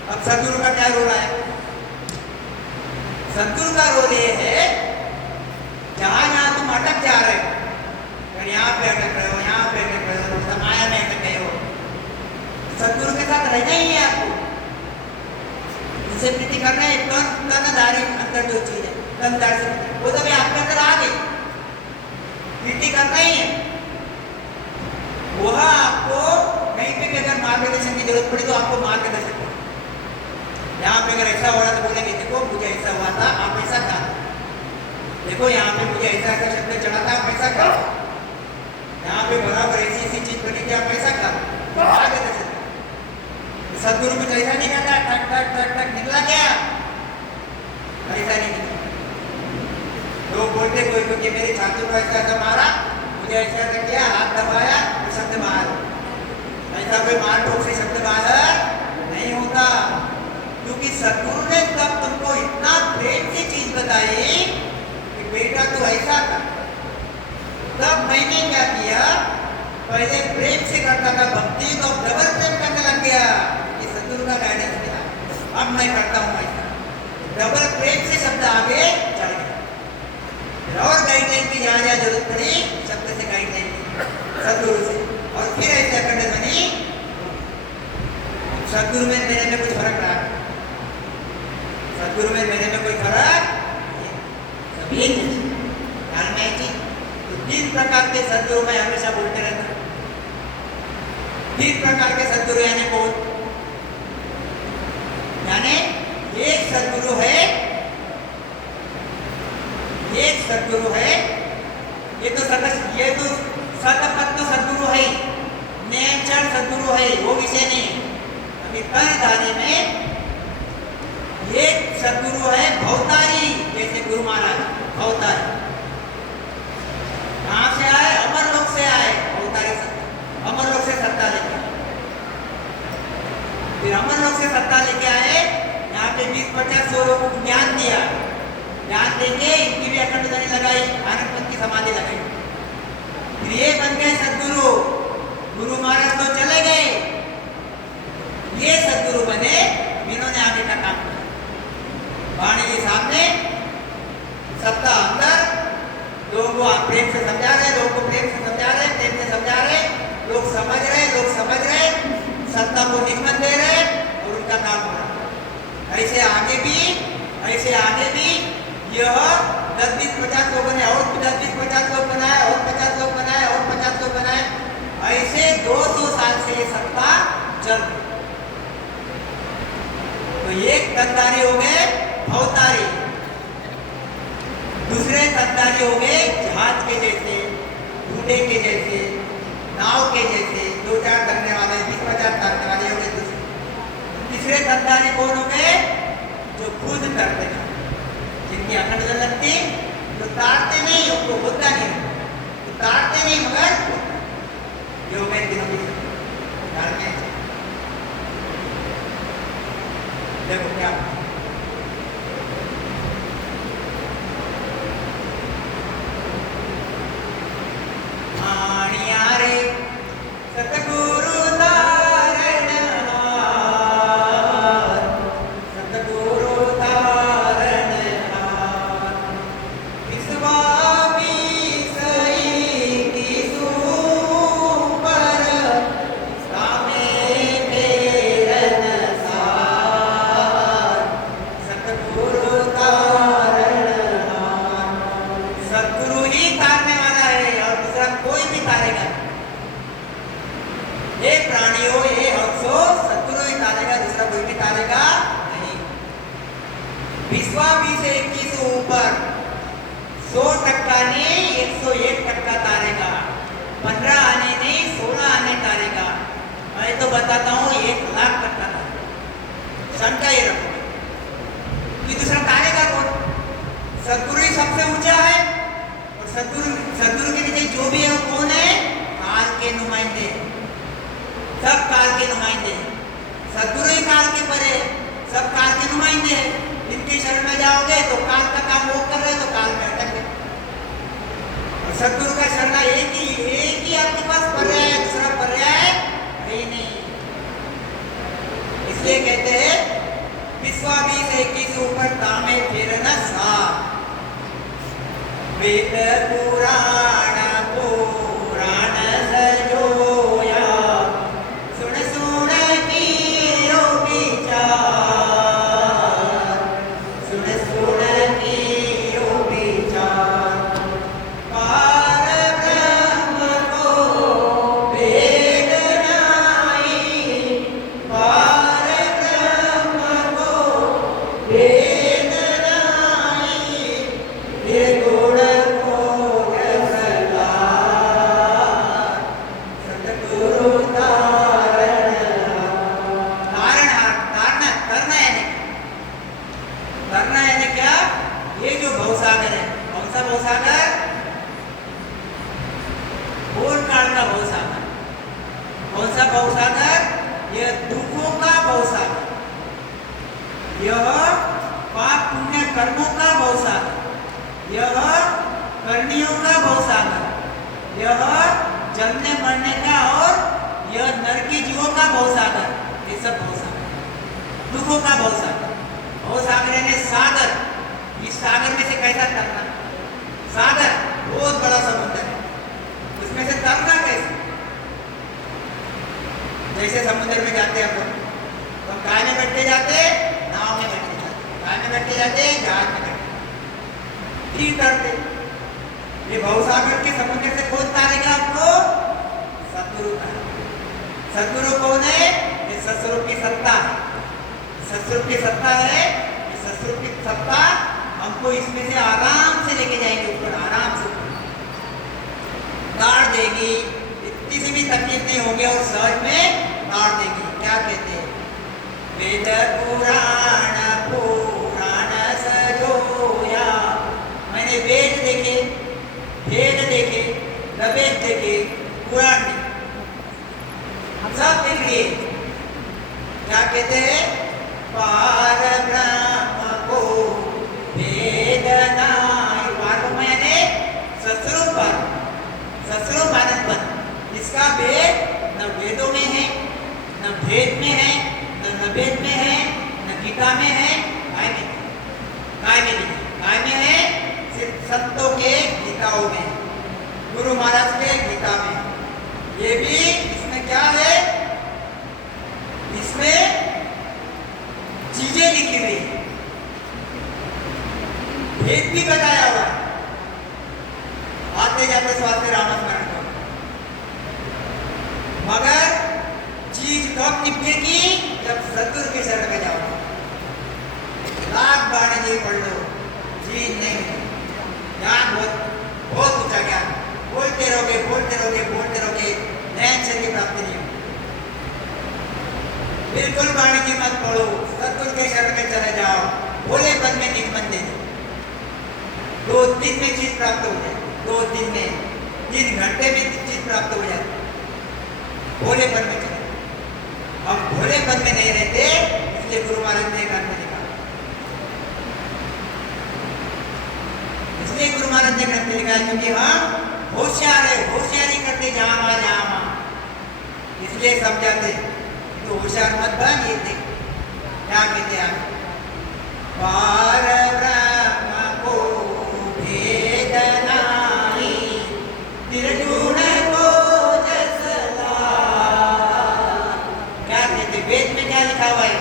अब सदगुरु का क्या रोल है? सदगुरु का रोल ये है, जहाँ तुम अटक जा रहे हो, अगर यहाँ पे अटक रहे हो, यहाँ पे अटक रहे हो, माया में अटक गए हो, सदगुरु के साथ रहना ही है आपको। उनसे प्रीति करना है। तनधारी अंदर जो चीज है, तनधार से वो तो मैं आपके अंदर आ गई, प्रीति करना ही है। वह आपको कहीं पे भी अगर मार्गदर्शन की जरूरत पड़ी तो आपको मार्गदर्शन करो। यहाँ पे अगर ऐसा हो रहा तो बोलेंगे देखो मुझे ऐसा हुआ था, आप ऐसा था, देखो यहाँ पे मुझे ऐसा शब्द चढ़ा था, आप ऐसा करो, यहाँ पे बराबर ऐसी चीज बनी थी, आप ऐसा करो। मार्गदर्शन सदगुरु कुछ ऐसा नहीं करता, टक टक टक टक निकला क्या? ऐसा नहीं निकला। लोग बोलते कोई कि मेरी छाती को ऐसा मारा, मुझे ऐसा किया, हाथ दबाया तो शब्द बाहर। ऐसा कोई मार ठोक से शब्द बाहर नहीं होता, क्योंकि सदगुरु ने मैं करता हूँ ऐसा। डबल प्रेम से शब्द आगे चढ़ गया और गाइडलाइन की जहाँ जहाँ जरूरत पड़ी शब्द से गाइडलाइन की सदगुरु से, और फिर ऐसे अखंड ध्वनि सदगुरु में मेरे में कुछ फर्क रहा, सदगुरु में मेरे में कोई फर्क सभी ध्यान में जी। तो 3 प्रकार के सदगुरु मैं हमेशा बोलते रहता, 3 प्रकार के सदगुरु यानी कौन? यानी एक सदगुरु है, एक सदगुरु है, ये तो सतपथ सदगुरु है, नेचर सदगुरु है, वो विषय नहीं। अभी कर दाने में एक सदगुरु है भवतारी, जैसे गुरु महाराज भवतारी कहां से आए? अमरलोक से आए, भवतारी अमरलोक से सत्ता लेके, फिर अमरलोक से सत्ता लेके आए, यहाँ पे 20-50 लोगों को ज्ञान दिया, ज्ञान देके इनकी भी अखंड ध्वनि लगाई, आनंद की समाधि लगाई, फिर ये बन गए सदगुरु। गुरु महाराज तो चले गए, ये सदगुरु बने, इन्होंने आगे का काम किया। वाणी के सामने सत्ता अंदर, लोगों को आप प्रेम से समझा रहे, लोगों को प्रेम से समझा रहे, प्रेम से समझा रहे, लोग समझ रहे, सत्ता को निगमन दे रहे और उनका काम हो रहा। ऐसे आगे भी यह 10-20-50 लोगों ने और 10-20-50 लोग बनाए, और 50 लोग बनाए, और 50 लोग बनाए, ऐसे 200 साल से ये सत्ता चल रही। तो एक तत्तारी हो गए भवतारी, दूसरे तत्तारी हो गए जहाज के जैसे, घोड़े के जैसे, नाव के जैसे, 2-4 करने वाले, 20-50 करने वाले हो गए। तीसरे तत्तारी कौन हो गए? जो खुद करते हैं, जिनकी अखंड ध्वनि लगती, जो ताड़ते नहीं, उनको होता नहीं, तो ताड़ते नहीं मगर ये हो गए दिनों की देखो क्या रे सतगुरु विश्वामी से 21 ऊपर 100% ने 101% तारेगा, 15 आने नहीं 16 आने तारेगा। मैं तो बताता हूँ 1,00,000% शंका ही रखो कि दूसरा तारेगा कौन? सदगुरु ही सबसे ऊंचा है, और सदगुरु के नीचे जो भी है वो कौन है? काल के नुमाइंदे, सब काल के नुमाइंदे। सदगुरु ही काल के परे, सब काल के नुमाइंदे हैं। इनकी शरण में जाओगे तो काल का काम वो कर रहे तो काल में अटक गए। और सदगुरु का शरण एक ही आपके पास पर्याय है, दूसरा पर्याय है ही नहीं। इसलिए कहते हैं विश्वामी से 21 ऊपर तामे फिर न सा, वेद पुराण पुराण सजोया, सुन सुन कियो विचार, सुन सुन कियो विचार, पार ब्रह्म को वेद नाई, पार ब्रह्म को वेद नाई, निर्गुण को रसला, सतगुरु तारण करना यानी क्या? ये जो भवसागर है, कौन सा भवसागर? पूर्ण काल का भवसागर। कौन सा भवसागर? यह दुखों का भवसागर, यह पाप पुण्य कर्मों का भवसागर, यह करनियों का भवसागर, यह जन्मने मरने का और यह नरकी जीवों का भवसागर। ये सब भवसागर, दुखों का भवसागर। कैसा तैरना, सागर बहुत बड़ा समुद्र है, उसमें से तैरना कैसे? जैसे समुद्र में जाते हम लोग, तो हम काय में बैठ के जाते, नाव में बैठ के जाते, काय में बैठ के जाते, जहाज में बैठ के, फिर तैरते। ये भवसागर के समुद्र से कौन तारेगा आपको? सतगुरु का। सतगुरु कौन है? ये सतस्वरूप की सत्ता है, सतस्वरूप की सत्ता है। ये सतस्वरूप की सत्ता हमको इसमें से आराम से लेके जाएंगे ऊपर, आराम से तार देगी, इतनी सी भी तकलीफ नहीं होगी और सहज में तार देगी। क्या कहते हैं? वेद पुराण पुराण सजोया। मैंने वेद देखे, भेद देखे, नवेद देखे, पुराण देखे, सब देख लिए। क्या कहते हैं? पार ब्रह्म को भेद नाय। पार ब्रह्म यानी सतस्वरूप पर, सतस्वरूप आनंद। इसका भेद न वेदों में है, न भेद में है, न नवेद में है, न गीता में है, काय में नहीं, काय में है सिर्फ संतों के गीताओं में, गुरु महाराज के गीता में। ये भी इसमें क्या है? इसमें चीजें लिखी हुई है, भेद भी बताया हुआ है। आते जाते स्वास्थ्य रामस्मरण करो, मगर चीज कब निपटेगी? जब सतगुरु के शरण में जाओ। लाख बाणी जी पढ़ लो, चीज नहीं मिलेगी। ज्ञान बहुत ऊंचा ज्ञान, बोलते रहोगे, बोलते रहोगे, बोलते रहोगे, नैन शरीर की प्राप्ति नहीं होगी। बिल्कुल वाणी जी मत पढ़ो, सतगुरु के शरण में चले जाओ, भोलेपन में निज मन दे दो। 2 दिन में चीज प्राप्त हो जाए, 2 दिन में, 3 घंटे में चीज प्राप्त हो जाए, भोलेपन में चले। हम भोलेपन में नहीं रहते, इसलिए गुरु महाराज ने ग्रंथ लिखा, इसलिए गुरु महाराज ने ग्रंथ लिखा है, क्योंकि हम होशियार है, होशियारी करते जहां जहां, इसलिए समझाते। तो होशियार मत बन। ये देख क्या कहते हैं आप? पार ब्रह्म को भेद नाई, निर्गुण को जस लाय। क्या कहते? वेद में क्या लिखा हुआ है?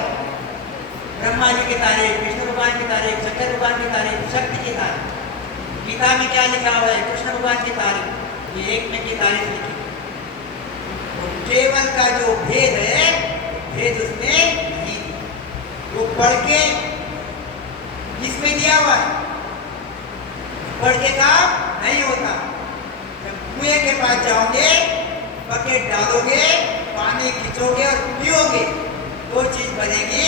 ब्रह्मा जी की तारीफ, विष्णु भगवान की तारीफ, शंकर भगवान की तारीफ, शक्ति की तारीफ। गीता में क्या लिखा हुआ है? कृष्ण भगवान की तारीफ। ये एक में की तारीफ लिखी। तो केवल का जो भेद है, भेद उसमें नहीं, वो पढ़ के इसमें दिया हुआ है, पढ़ के काम नहीं होता। जब कुएं के पास जाओगे, बकेट डालोगे, पानी खींचोगे और पियोगे, वो चीज बनेगी।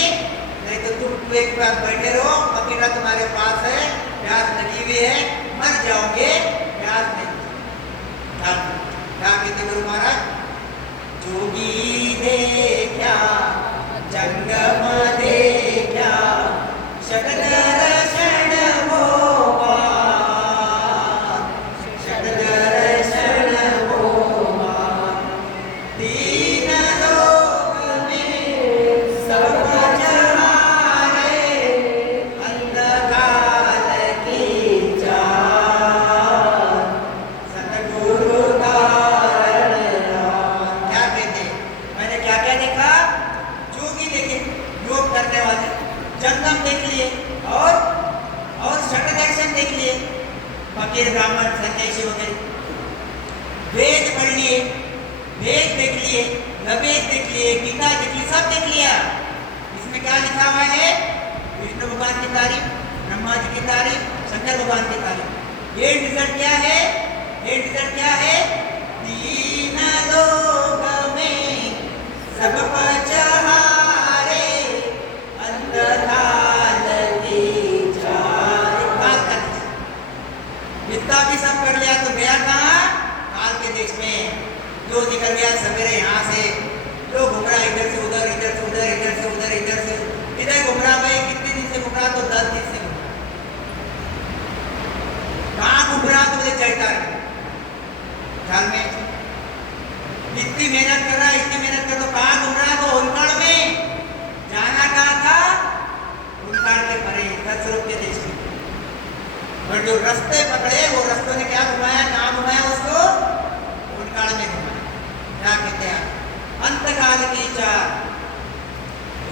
नहीं तो तुम कुएं के पास बैठे रहो, बकेटा तुम्हारे पास है, प्यास लगी हुई है, मर जाओगे, प्यास नहीं। क्या कहते गुरु महाराज? जोगी देखा जंगम देखा, शकल दर्शन होगा, शकल दर्शन होगा। 3 लोक में सब जहारे, अंधकाल की चार, सतगुरु कारण। क्या कहते? मैंने क्या क्या देखा? जोगी देखे, योग करने वाले, जंगम देख लिए, और षट दर्शन देख लिए, फकीर ब्राह्मण सन्यासी वगैरह। वेद पढ़ लिए, वेद देख लिए, नवेद देख लिए, गीता देख ली, सब देख लिया। इसमें क्या लिखा हुआ है? विष्णु भगवान की तारीफ, ब्रह्मा जी की तारीफ, शंकर भगवान की तारीफ। ये रिजल्ट क्या है? ये रिजल्ट क्या है? 3 लोक में सब पचहारे, अंधकाल की चार। इतना भी सब कर लिया तो गया कहाँ? काल के देश में। जो निकल गया सवेरे यहाँ से, जो घूम रहा इधर से उधर, इधर से उधर, इधर से उधर, इधर से इधर घूम रहा। भाई कितने दिन से घूम रहा? तो 10 दिन से घूम रहा। कहाँ घूम रहा? तो मुझे चढ़ता है ख्याल में। इतनी मेहनत कर रहा है, इतनी मेहनत कर, तो कहाँ घूम रहा? तो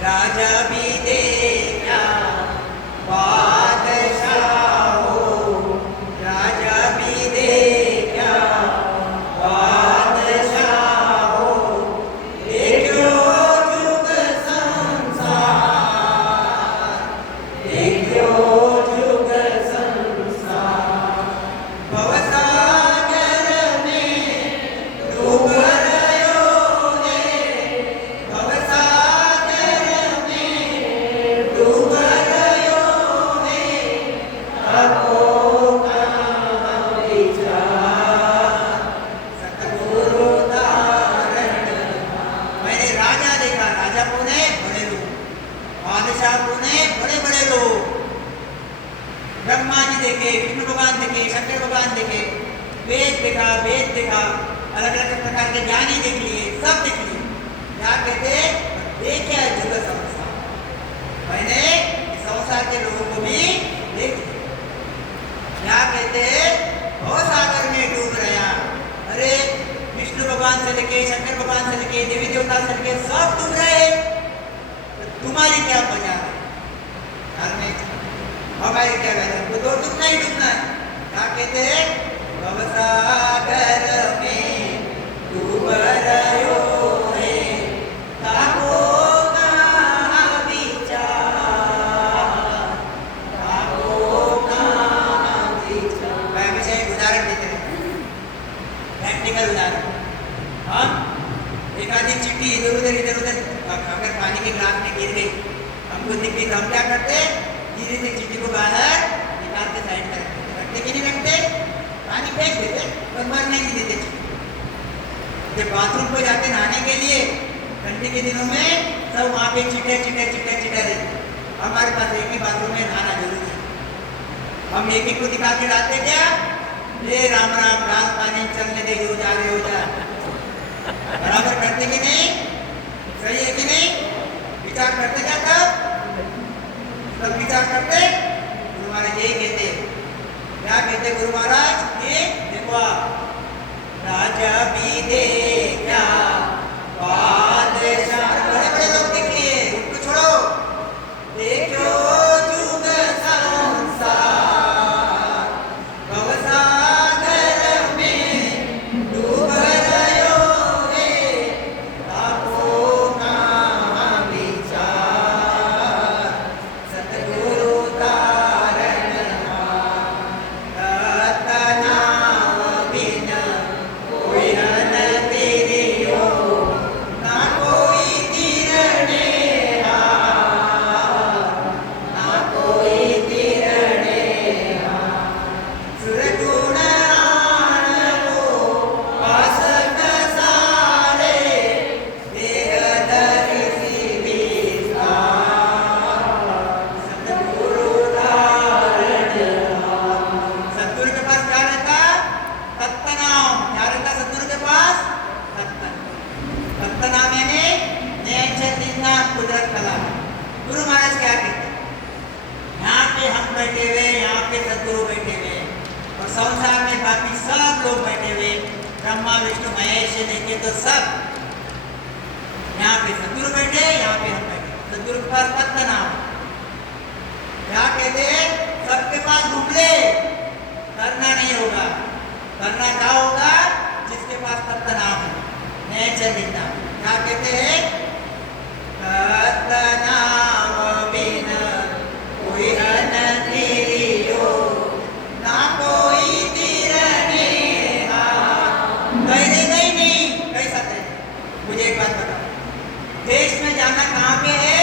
राजा भी दे क्या बादशाह हो, राजा भी दे क्या बादशाह हो, देखो जुग संसार, देखो जुग संसार, भवसागर में डूब रहो रे, भवसागर में डूब रहो रे, आपको कहाँ विचार, सतगुरु तारण। मैंने राजा देखा, राजा कौन है? बड़े लोग, बादशाह कौन है? बड़े बड़े लोग। ब्रह्मा जी देखे, विष्णु भगवान देखे, शंकर भगवान देखे, वेद देखा, वेद देखा, अलग अलग प्रकार के ज्ञानी देख लिए, सब देख लिए। क्या कहते? देखे जुग संसार। मैंने इस संसार के लोगों को भी देख लिया। क्या कहते? भवसागर में डूब रहा। अरे विष्णु भगवान से लेके, शंकर भगवान से लेके, देवी देवता से लेके सब डूब रहे, तो तुम्हारी क्या मजा है? हमारी क्या वजह? तो डूबना ही डूबना है। क्या कहते हैं? भवसागर में डूब रहो रे, ताको कहाँ विचार, ताको कहाँ विचार। मैं हमेशा एक उदाहरण देते रहता हूँ, प्रैक्टिकल उदाहरण। हाँ, एक आधी चिट्ठी इधर उधर अगर पानी के ग्लास में गिर गई, हमको दिख गई, तो हम क्या करते? धीरे से चिट्ठी को बाहर निकाल के साइड में रखते कि नहीं रखते? पानी फेंक देते, पर मरने नहीं देते चिट्ठी। जब बाथरूम को जाते नहाने के लिए ठंडी के दिनों में, सब वहाँ पे चिट्टे रहते। हमारे पास एक ही बाथरूम में नहाना जरूरी है। हम एक एक को दिखा के डालते क्या? ये राम राम रात पानी चलने दे, हो जा रहे हो जा। बराबर करते कि नहीं? सही है कि नहीं? विचार करते क्या तब? सब विचार करते। गुरु महाराज यही कहते। क्या कहते गुरु महाराज? ये देखो आप, राजा भी दे क्या बादशाह। बड़े बड़े लोग देखिए, उनको छोड़ो, देखो जुग संसार, भवसागर में डूब रहो रे, आपको कहाँ विचार, सतगुरु तारण रतनाम बिन कोई न तेरियो, ना कोई तिरणे हार, ना कोई तिरणे हार, सुरगुण आनवो वासक सारे, देह धरिसी विस्तार, सतगुरु तारण। सतगुरु के पास क्या रहता? तत्नाम। क्या रहता सतगुरु के पास? तत्नाम यानी नेचर दिखना, कुदरत कला। गुरु महाराज क्या कहते? यहाँ पे हम बैठे हुए, यहाँ पे सतगुरु बैठे हुए, और संसार में बाकी सब लोग बैठे हुए, ब्रह्मा विष्णु महेश से लेके तो सब। यहाँ पे सतगुरु बैठे, यहाँ पे हम बैठे। सतगुरु के पास तत्नाम। क्या कहते? सबके पास घुमले, करना नहीं होगा। करना क्या होगा? जिसके पास तत्नाम है, नेचर दिखना। क्या कहते हैं? तत्नाम बिन कोई न तेरियो, ना कोई तिरणे हार। कहेगा ही नहीं, कैसा है? मुझे एक बात बताओ, देश में जाना कहाँ पे है?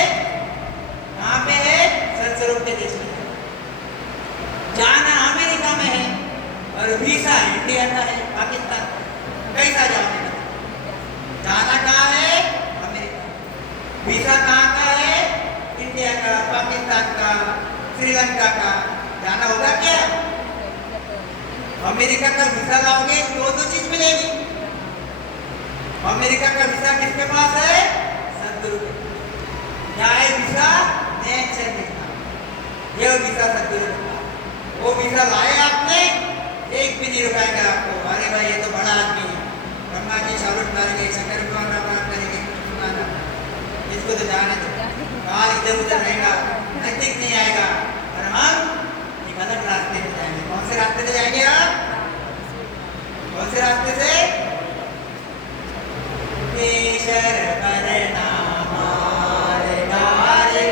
कहाँ पे है? सत्स्वरूप के देश में जाना अमेरिका में है, और वीसा इंडिया का है, पाकिस्तान का। कैसा जाओगे? जाना कहाँ है? अमेरिका। वीसा कहाँ का है? इंडिया का, पाकिस्तान का, श्रीलंका का। जाना होगा क्या? अमेरिका का वीसा लाओगे तो दो चीज मिलेगी। अमेरिका का वीसा किसके पास है? सतगुरु के। क्या है वीसा? Nature visa. ये वीसा सतगुरु के पास। वो वीसा लाए आपने, एक भी नहीं रुकाएगा आपको। अरे भाई ये तो बड़ा आदमी है, ब्रह्मा जी शारुट मारेंगे, शंकर भगवान राम करेंगे, इसको तो जाने दो। इधर उधर रहेगा, नजदीक नहीं आएगा और हम एक अलग रास्ते पे जाएंगे। कौन से रास्ते पे जाएंगे आप? कौन से रास्ते से? केशर परिणाम गारे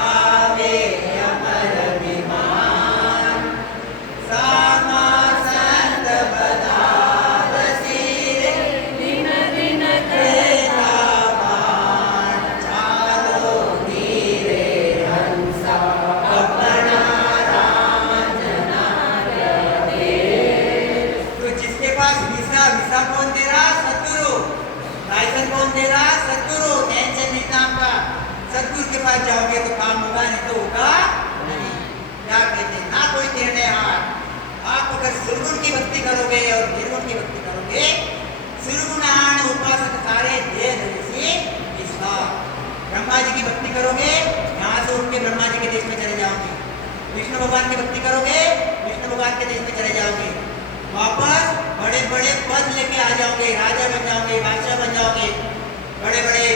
आवे अमर विमान, सामा संत बदार सिरे दिन दिन कृतावान, चालो धीरे हंसा अपना राम जनार्दन दे। तो जिसके पास वीसा, वीसा कौन दे रहा? सद्गुरु। लाइसेंस कौन दे रहा? सद्गुरु। टेंशन नहीं नाम का। सद्गुरु के पास जाओगे तो काम होगा, नहीं तो होगा नहीं। क्या कहते हैं? ना कोई निर्णय हार। आप अगर सुरगुण की भक्ति करोगे और निर्गुण की भक्ति करोगे, सुरगुणान उपासक सारे दे धरिसी विश्वास। ब्रह्मा जी की भक्ति करोगे, यहाँ से उठ के ब्रह्मा जी के देश में चले जाओगे। विष्णु भगवान की भक्ति करोगे, विष्णु भगवान के देश में चले जाओगे। वापस बड़े बड़े पद लेके आ जाओगे, राजा बन जाओगे, बादशाह बन जाओगे, बड़े बड़े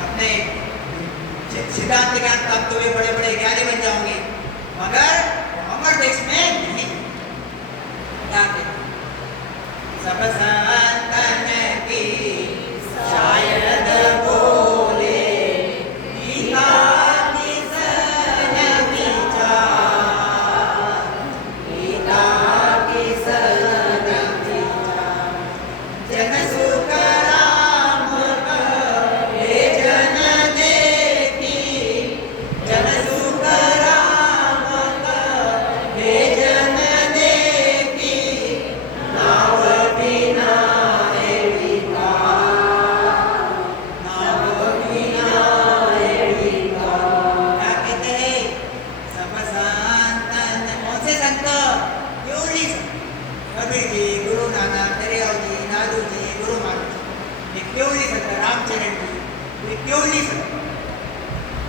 अपने सिद्धांत ज्ञान प्राप्त हुए बड़े बड़े ज्ञानी बन जाओगे, मगर अमर देश में नहीं। क्या कहते? सब संतन की शायद बोले, गीता की सन विचार, गीता की सन विचार, जन सुख राम कहे जन देखी, जन सुख राम कहे जन देखी, नाव बिना है विकार, नाव बिना है विकार। क्या कहते हैं? सब संतन, कौन से संत? केवली संत। कबीर जी, गुरु नानक, दरियाव जी, नारू जी, गुरु मानव जी, ये केवली संत। रामचरण जी, ये केवली संत।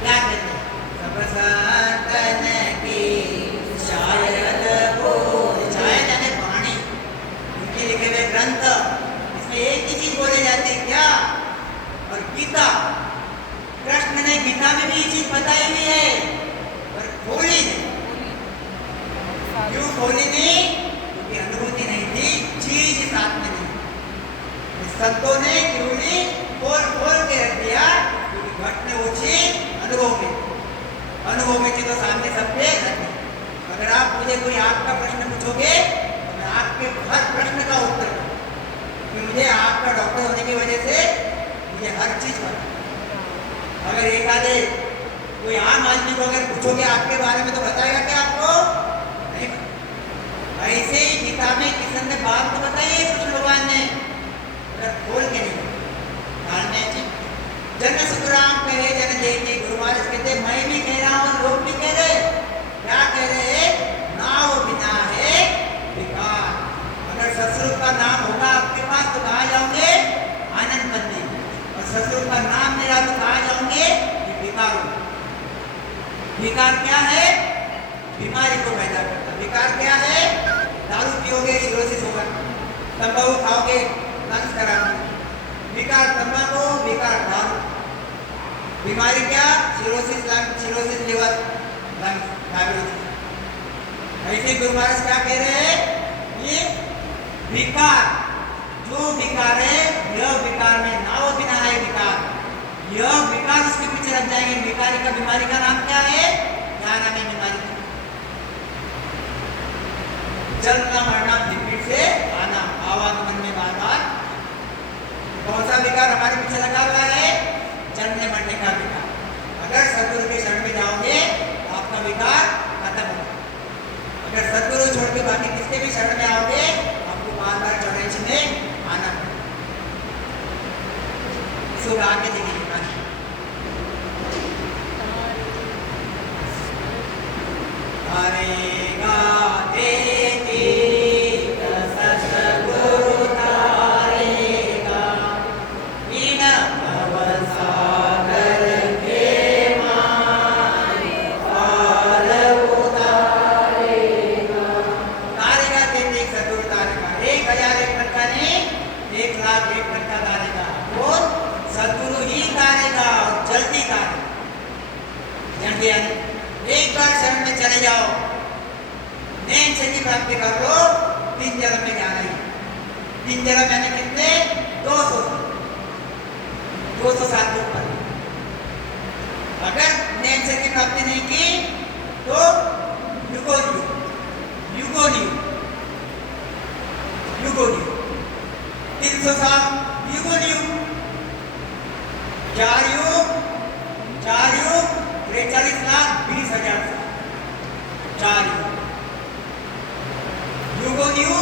क्या कहते हैं? सब संतन की शायद बोले, शायद यानी वाणी, उनके लिखे हुए ग्रंथ, इसमें एक ही चीज बोली जाती है, क्या? और गीता, कृष्ण ने गीता में भी ये चीज बताई हुई है, पर खोली नहीं। क्यों खोली नहीं? क्योंकि अनुभूति नहीं थी, चीज साथ में नहीं। इस संतों ने केवली खोल खोल के रख दिया, क्योंकि घट में वो चीज अनुभव में, अनुभव में चीज तो सामने सबके रखी। अगर आप मुझे कोई आपका प्रश्न पूछोगे तो मैं आपके हर प्रश्न का उत्तर दूंगा, क्योंकि मुझे आपका डॉक्टर होने की वजह से मुझे हर चीज पता है। अगर एक आधे कोई आम आदमी को अगर पूछोगे आपके बारे में तो बताएगा क्या आपको? नहीं बताएगा। ऐसे ही गीता में किसी ने बात तो बताई है कृष्ण भगवान ने, अगर खोल के नहीं जानने चाहिए। जन सुखराम कहे जन देखे, गुरु महाराज कहते मैं भी कह रहा हूँ, लोग भी कह रहे। क्या कह रहे हैं? नाव बिना है विकार। अगर ससुर का नाम होगा आपके पास तो कहाँ जाओगे? आनंद बनने। और ससुर का नाम मेरा तो कहाँ जाओगे? ये विकार होगा। विकार क्या है? बीमारी को पैदा करता। विकार क्या है? दारू पियोगे सिरोसिस होगा, तंबाकू खाओगे लंग्स खराब होगा। विकार तंबाकू, विकार दारू। बीमारी क्या? Cirrhosis lung, cirrhosis liver, lungs diabetes. ऐसे गुरु महाराज क्या कह रहे हैं? ये विकार, जो विकार है यह विकार में नाव बिना है विकार, यह विकार उसके पीछे लग जाएंगे। बीमारी का, बीमारी का नाम क्या है? क्या नाम है बीमारी का? जन्म मरना, फिर से आना, आवागमन में बार बार। कौन सा विकार हमारे पीछे लगा हुआ है? जन्मने मरने का विकार। अगर सद्गुरु के शरण में जाओगे तो आपका विकार खत्म होगा। अगर सद्गुरु छोड़ के बाकी किसके भी शरण में आओगे आपको बार बार चौरासी में आना पड़ेगा। सुबह आके देखिए हरेगा देती सद्गुरु तारेगा, इन किया नहीं। एक बार शरण में चले जाओ, नैन से की प्राप्ति कर लो, 3 जन्म में जाना ही। 3 जन्म यानी कितने? 200 साल के ऊपर। अगर नैन से की प्राप्ति नहीं की तो युगो न्यू 300 साल युगो न्यू। 4 युग 43,20,000 साल। 4 युगो न्यू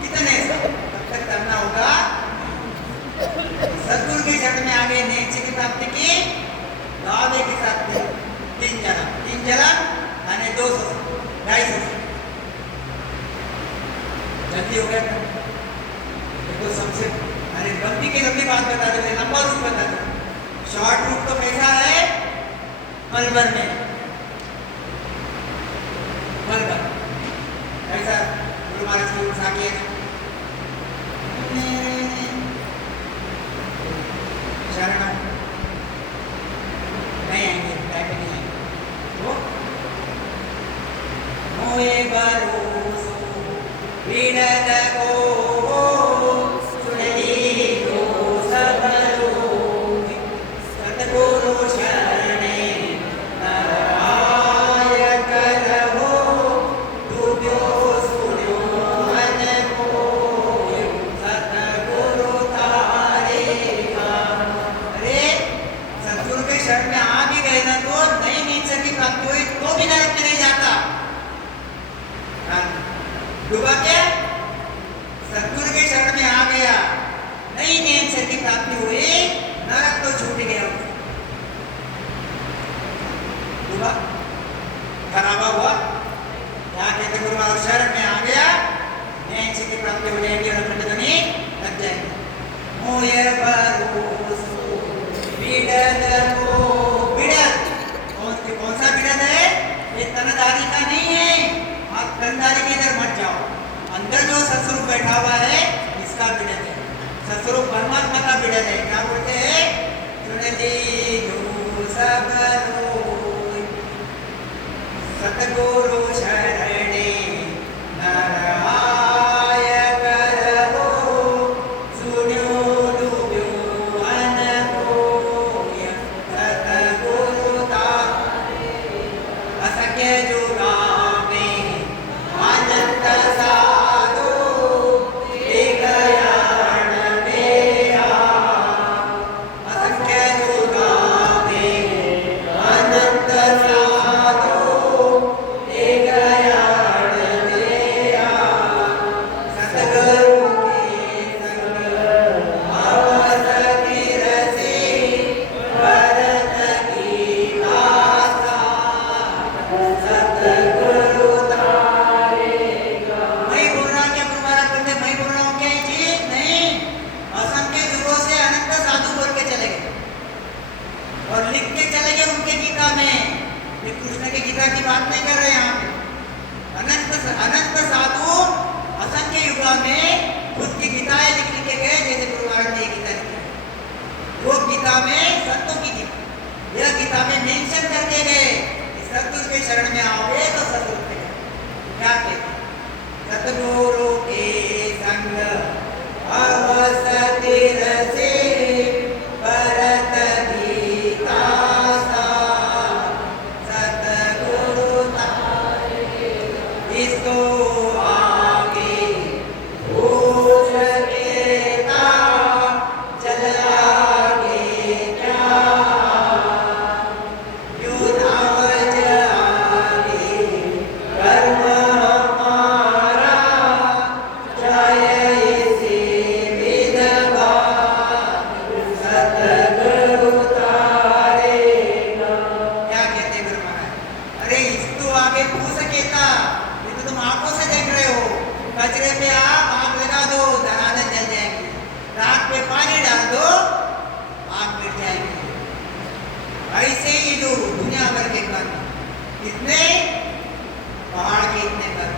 कितने साल तब तक करना होगा। सद्गुरु की शरण में आगे नेक्स्ट की प्राप्ति की दावे के साथ 3 जन्म यानी 200 250 जल्दी हो गया। देखो सबसे अरे लंबी की लंबी बात बता दे, लंबा रूप बता दे। शॉर्ट रूप तो कैसा है? पल भर में ऐसा गुरु महाराज की साकी है। शरण नहीं आएंगे, टाइम नहीं आएंगे तो मोए भरोसो विनत को सुनली को सब लोग सतगुरु शरणे नाराय करहो तुभ्यो सुनो मन को सतगुरु तारे का। अरे सतगुरु के शरण में आ भी गए ना तो नहीं नींद से की प्राप्ति हुई तो भी नरक में नहीं जाता। डूबा क्या? सतगुरु के शरण में आ गया, नहीं नींद से की प्राप्ति हुई, नरक तो छूट गया। डूबा खराबा हुआ। यहाँ कहते गुरु महाराज शरण में आ गया, नींद से की प्राप्ति हो जाएगी और अपने ध्वनि लग जाएगी। मोय भरोसो बिडल को बिडल कौन सा बिडल है? ये तनधारी का नहीं है। आप तनधारी के इधर मत जाओ, अंदर जो सत्स्वरूप बैठा हुआ है इसका बिडल है। सत्स्वरूप परमात्मा का बिडल है। क्या बोलते हैं? सुनली जो सब लोग सतगुरु शरणे नाराय करहो सुनो डूब्यो मन कोय सतगुरु तारे। असंख्य जुगा में अनंत साधु एक यान मेरा। असंख्य जुगा में अनंत साधु एक यान मेरा। सतगुरु के संग अवसति रसी भरत की आशा सतगुरु तारेगा। मैं बोल रहा क्या गुरु महाराज बोलते? मैं बोल रहा हूँ क्या ये चीज? नहीं, असंख्य युगों से अनंत साधु बोल के चले गए और लिख के चले गए उनके गीता में। ये कृष्ण की गीता की बात नहीं कर रहे यहाँ पे। अनंत साधु असंख्य युगों में खुद की गीताएं लिख के गए, जैसे गुरु महाराज ने ये गीता लिखी। वो गीता में संतों की गीता, यह गीता में मेंशन करके गए कि सतगुरु के शरण में आओगे तो सतगुरु के क्या कहते? सतगुरु के संग अवसति रसे भरत गीता सा सतगुरु तारेगा। इसको आगे पूछ लेता चल आगे क्या यूं नावज आगे कर्म हमारा जाय इसी विधवा सतगुरु तारेगा। क्या कहते गुरु महाराज? अरे इसको आगे पूछ सकेता, ये तो तुम आंखों से देख रहे हो। कचरे पे आप आग लगा दो, दरारें जल जाएंगी। राख पे पानी डाल दो, आग मिट जाएगी। ऐसे ही जो दुनिया भर के कर्म, इतने पहाड़ के इतने कर्म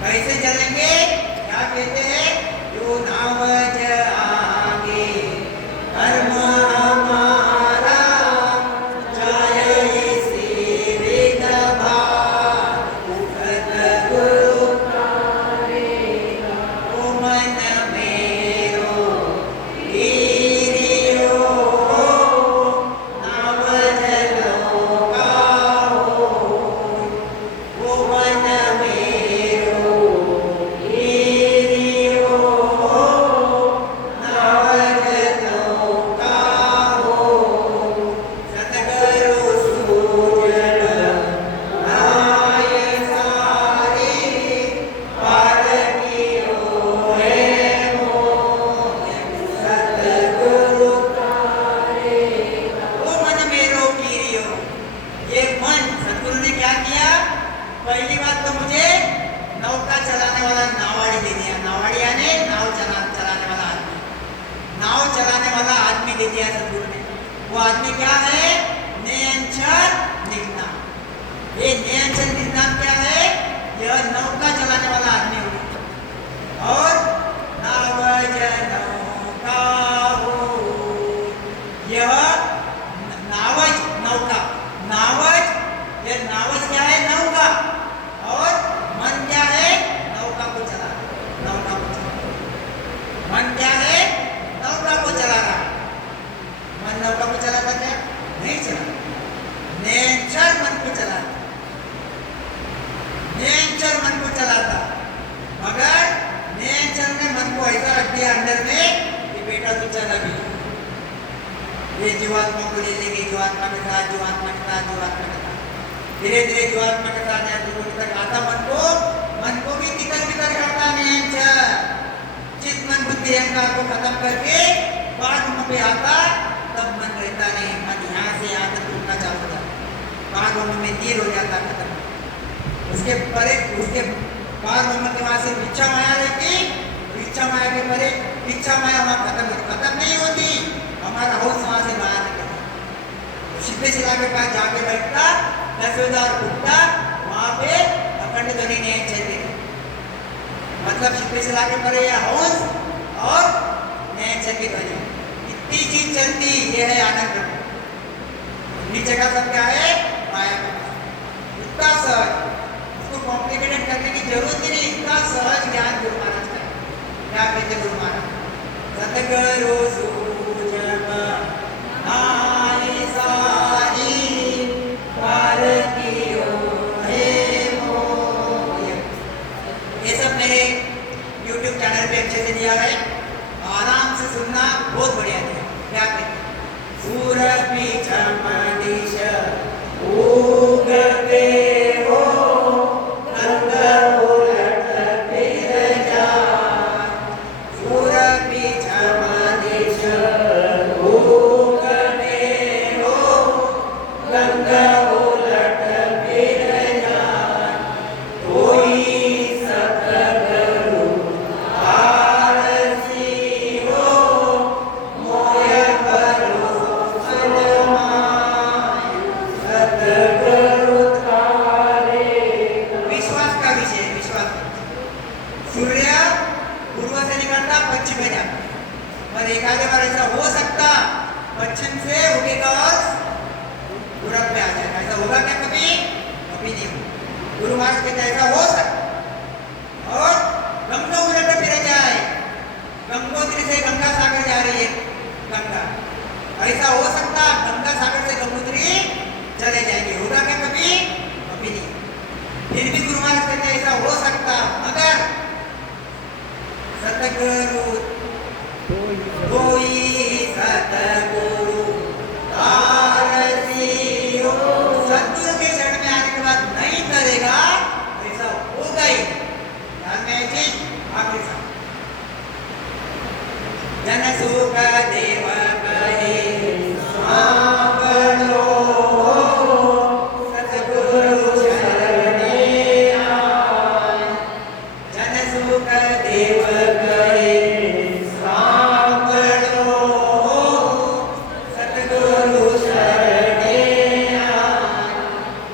कैसे जलेंगे? क्या कहते हैं? जो नावज आगे कर्म हमारा जाय इसी आदमी क्या है? नयनचर निगनाम। ये नयनचर निगनाम क्या है? यह नौका चलाने वाला आदमी हो। और नावज नौका हो, यह नावज नौका, नावज, यह नावज क्या है? नौका। और मन क्या है? नौका को चला, नौका को चला। मन क्या है? नौका को चला रहा। मन नौका को चलाता क्या? नहीं चला। नेचर मन को चलाता, नेचर मन को चलाता। मगर नेचर ने मन को ऐसा रख दिया अंदर में कि बेटा तू चल अभी, ये जीवात्मा को ले लेंगे, जीवात्मा के साथ, जीवात्मा के साथ, जीवात्मा के साथ, धीरे धीरे जीवात्मा के साथ तक आता। मन को भी तितर बितर करता नेचर। चित मन बुद्धि अहंकार को खत्म करके बाद में आता, तब मन रहता नहीं। मन यहाँ से यहाँ तक टूटना चालू होता, बाद में तीर हो जाता, खत्म। उसके परे, उसके बाद के वहां से इच्छा माया रहती, इच्छा माया के परे इच्छा माया वहां खत्म नहीं होती। हमारा होश वहां से बाहर निकलता, सीधे शिला के पास जाके बैठता, 10,000 उठता, वहां पे अखंड ध्वनि नहीं चलती। मतलब सीधे शिला के परे या होश और नए चलती ध्वनि, इतनी चीज चलती। ये है आनंद। नीचे का सब क्या है? माया का। इतना सहज, उसको कॉम्प्लिकेटेड करने की जरूरत ही नहीं। इतना सहज ज्ञान गुरु महाराज का। क्या कहते गुरु महाराज? सतगुरु सूझब नाई सारी पार कियो हे मोह। ये सब मेरे YouTube चैनल पे अच्छे से दिया है, आराम से सुनना, बहुत बढ़िया दिया। क्या कहते? सूरपी चमनिश उगते हो, गंगा उलट फिर जाए। सूरपी चमनिश उगते हो, गंगा उलट फिर जाए। कोई सतगुरु आरसी हो, मोय भरोसा माय, सतगुरु तारे। विश्वास का विषय, विश्वास। सूर्य पूर्व से निकलता, पश्चिम में जाता, पर एक आधे बार ऐसा हो सकता पश्चिम से उगेगा और पूरब में आ जाएगा। ऐसा होगा क्या कभी? कभी नहीं होगा। गुरु महाराज कहते ऐसा हो सकता। और गंगा उलट फिर जाए, गंगोत्री से गंगा सागर जा रही है गंगा, ऐसा हो सकता गंगा सागर से गंगोत्री चले जाएंगे। होगा क्या कभी? कभी नहीं। फिर भी गुरु महाराज कहते ऐसा हो सकता, मगर सतगुरु कोई सतगुरु आरसी हो, सतगुरु के शरण में आने के बाद नहीं करेगा, ऐसा होगा ही। ध्यान में जी आखिरी सा जन सुख देव कहे सांवरो, सतगुरु शरणे आए। जन सुख देव कहे सांवरो, सतगुरु शरणे आए।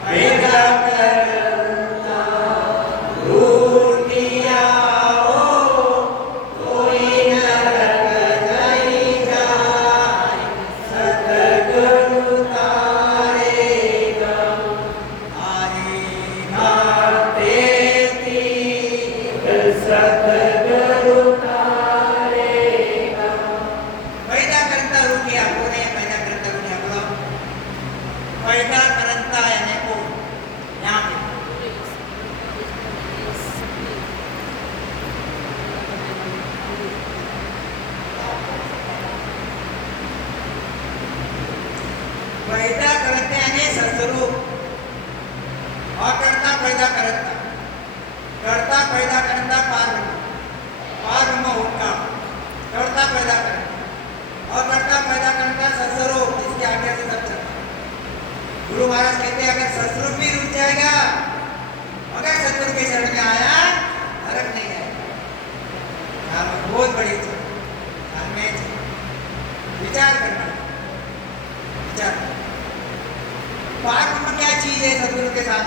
पैदा करता दूर किया हो, कोई नरक नहीं जाए। सतगुरु तारेगा, आएगा तेती, सतगुरु तारेगा। पैदा करता रुकिया, कोण आहे पैदा करता रुकिया? बोलो, पैदा करता यानी को यहाँ पे पैदा करते यानी सस्वरूप, अकर्ता पैदा करता, करता पैदा करता पारब्रह्म होता, करता पैदा करता, अकर्ता पैदा करता सस्वरूप, इसके आगे से सब चलता। गुरु महाराज कहते हैं अगर सस्वरूप भी रुक जाएगा, अगर सतगुरु के शरण में आया, फर्क नहीं आएगा। बहुत बड़ी विचार करना, विचार विचार। पार्क में क्या चीज है सदगुरु के साथ?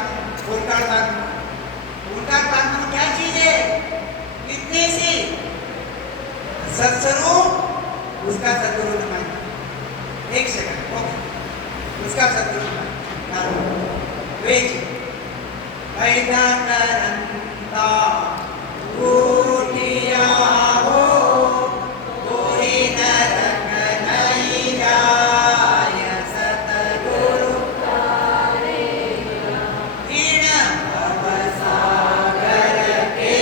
ओंकार पार्क में, ओंकार पार्क में क्या चीज है? इतनी सी सत्स्वरूप, उसका सदगुरु ने माना। एक सेकंड, ओके, उसका सदगुरु ने माना वेज पैदा करंता ऊटिया हो, कोई नरक नहीं जाय, सतगुरु इन भवसागर के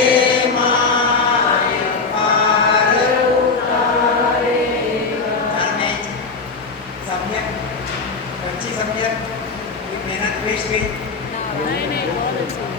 माय पार उतारेगा। सम्यक, अच्छी सम्यक, मेहनत वेस्ट गई। नहीं नहीं बहुत अच्छी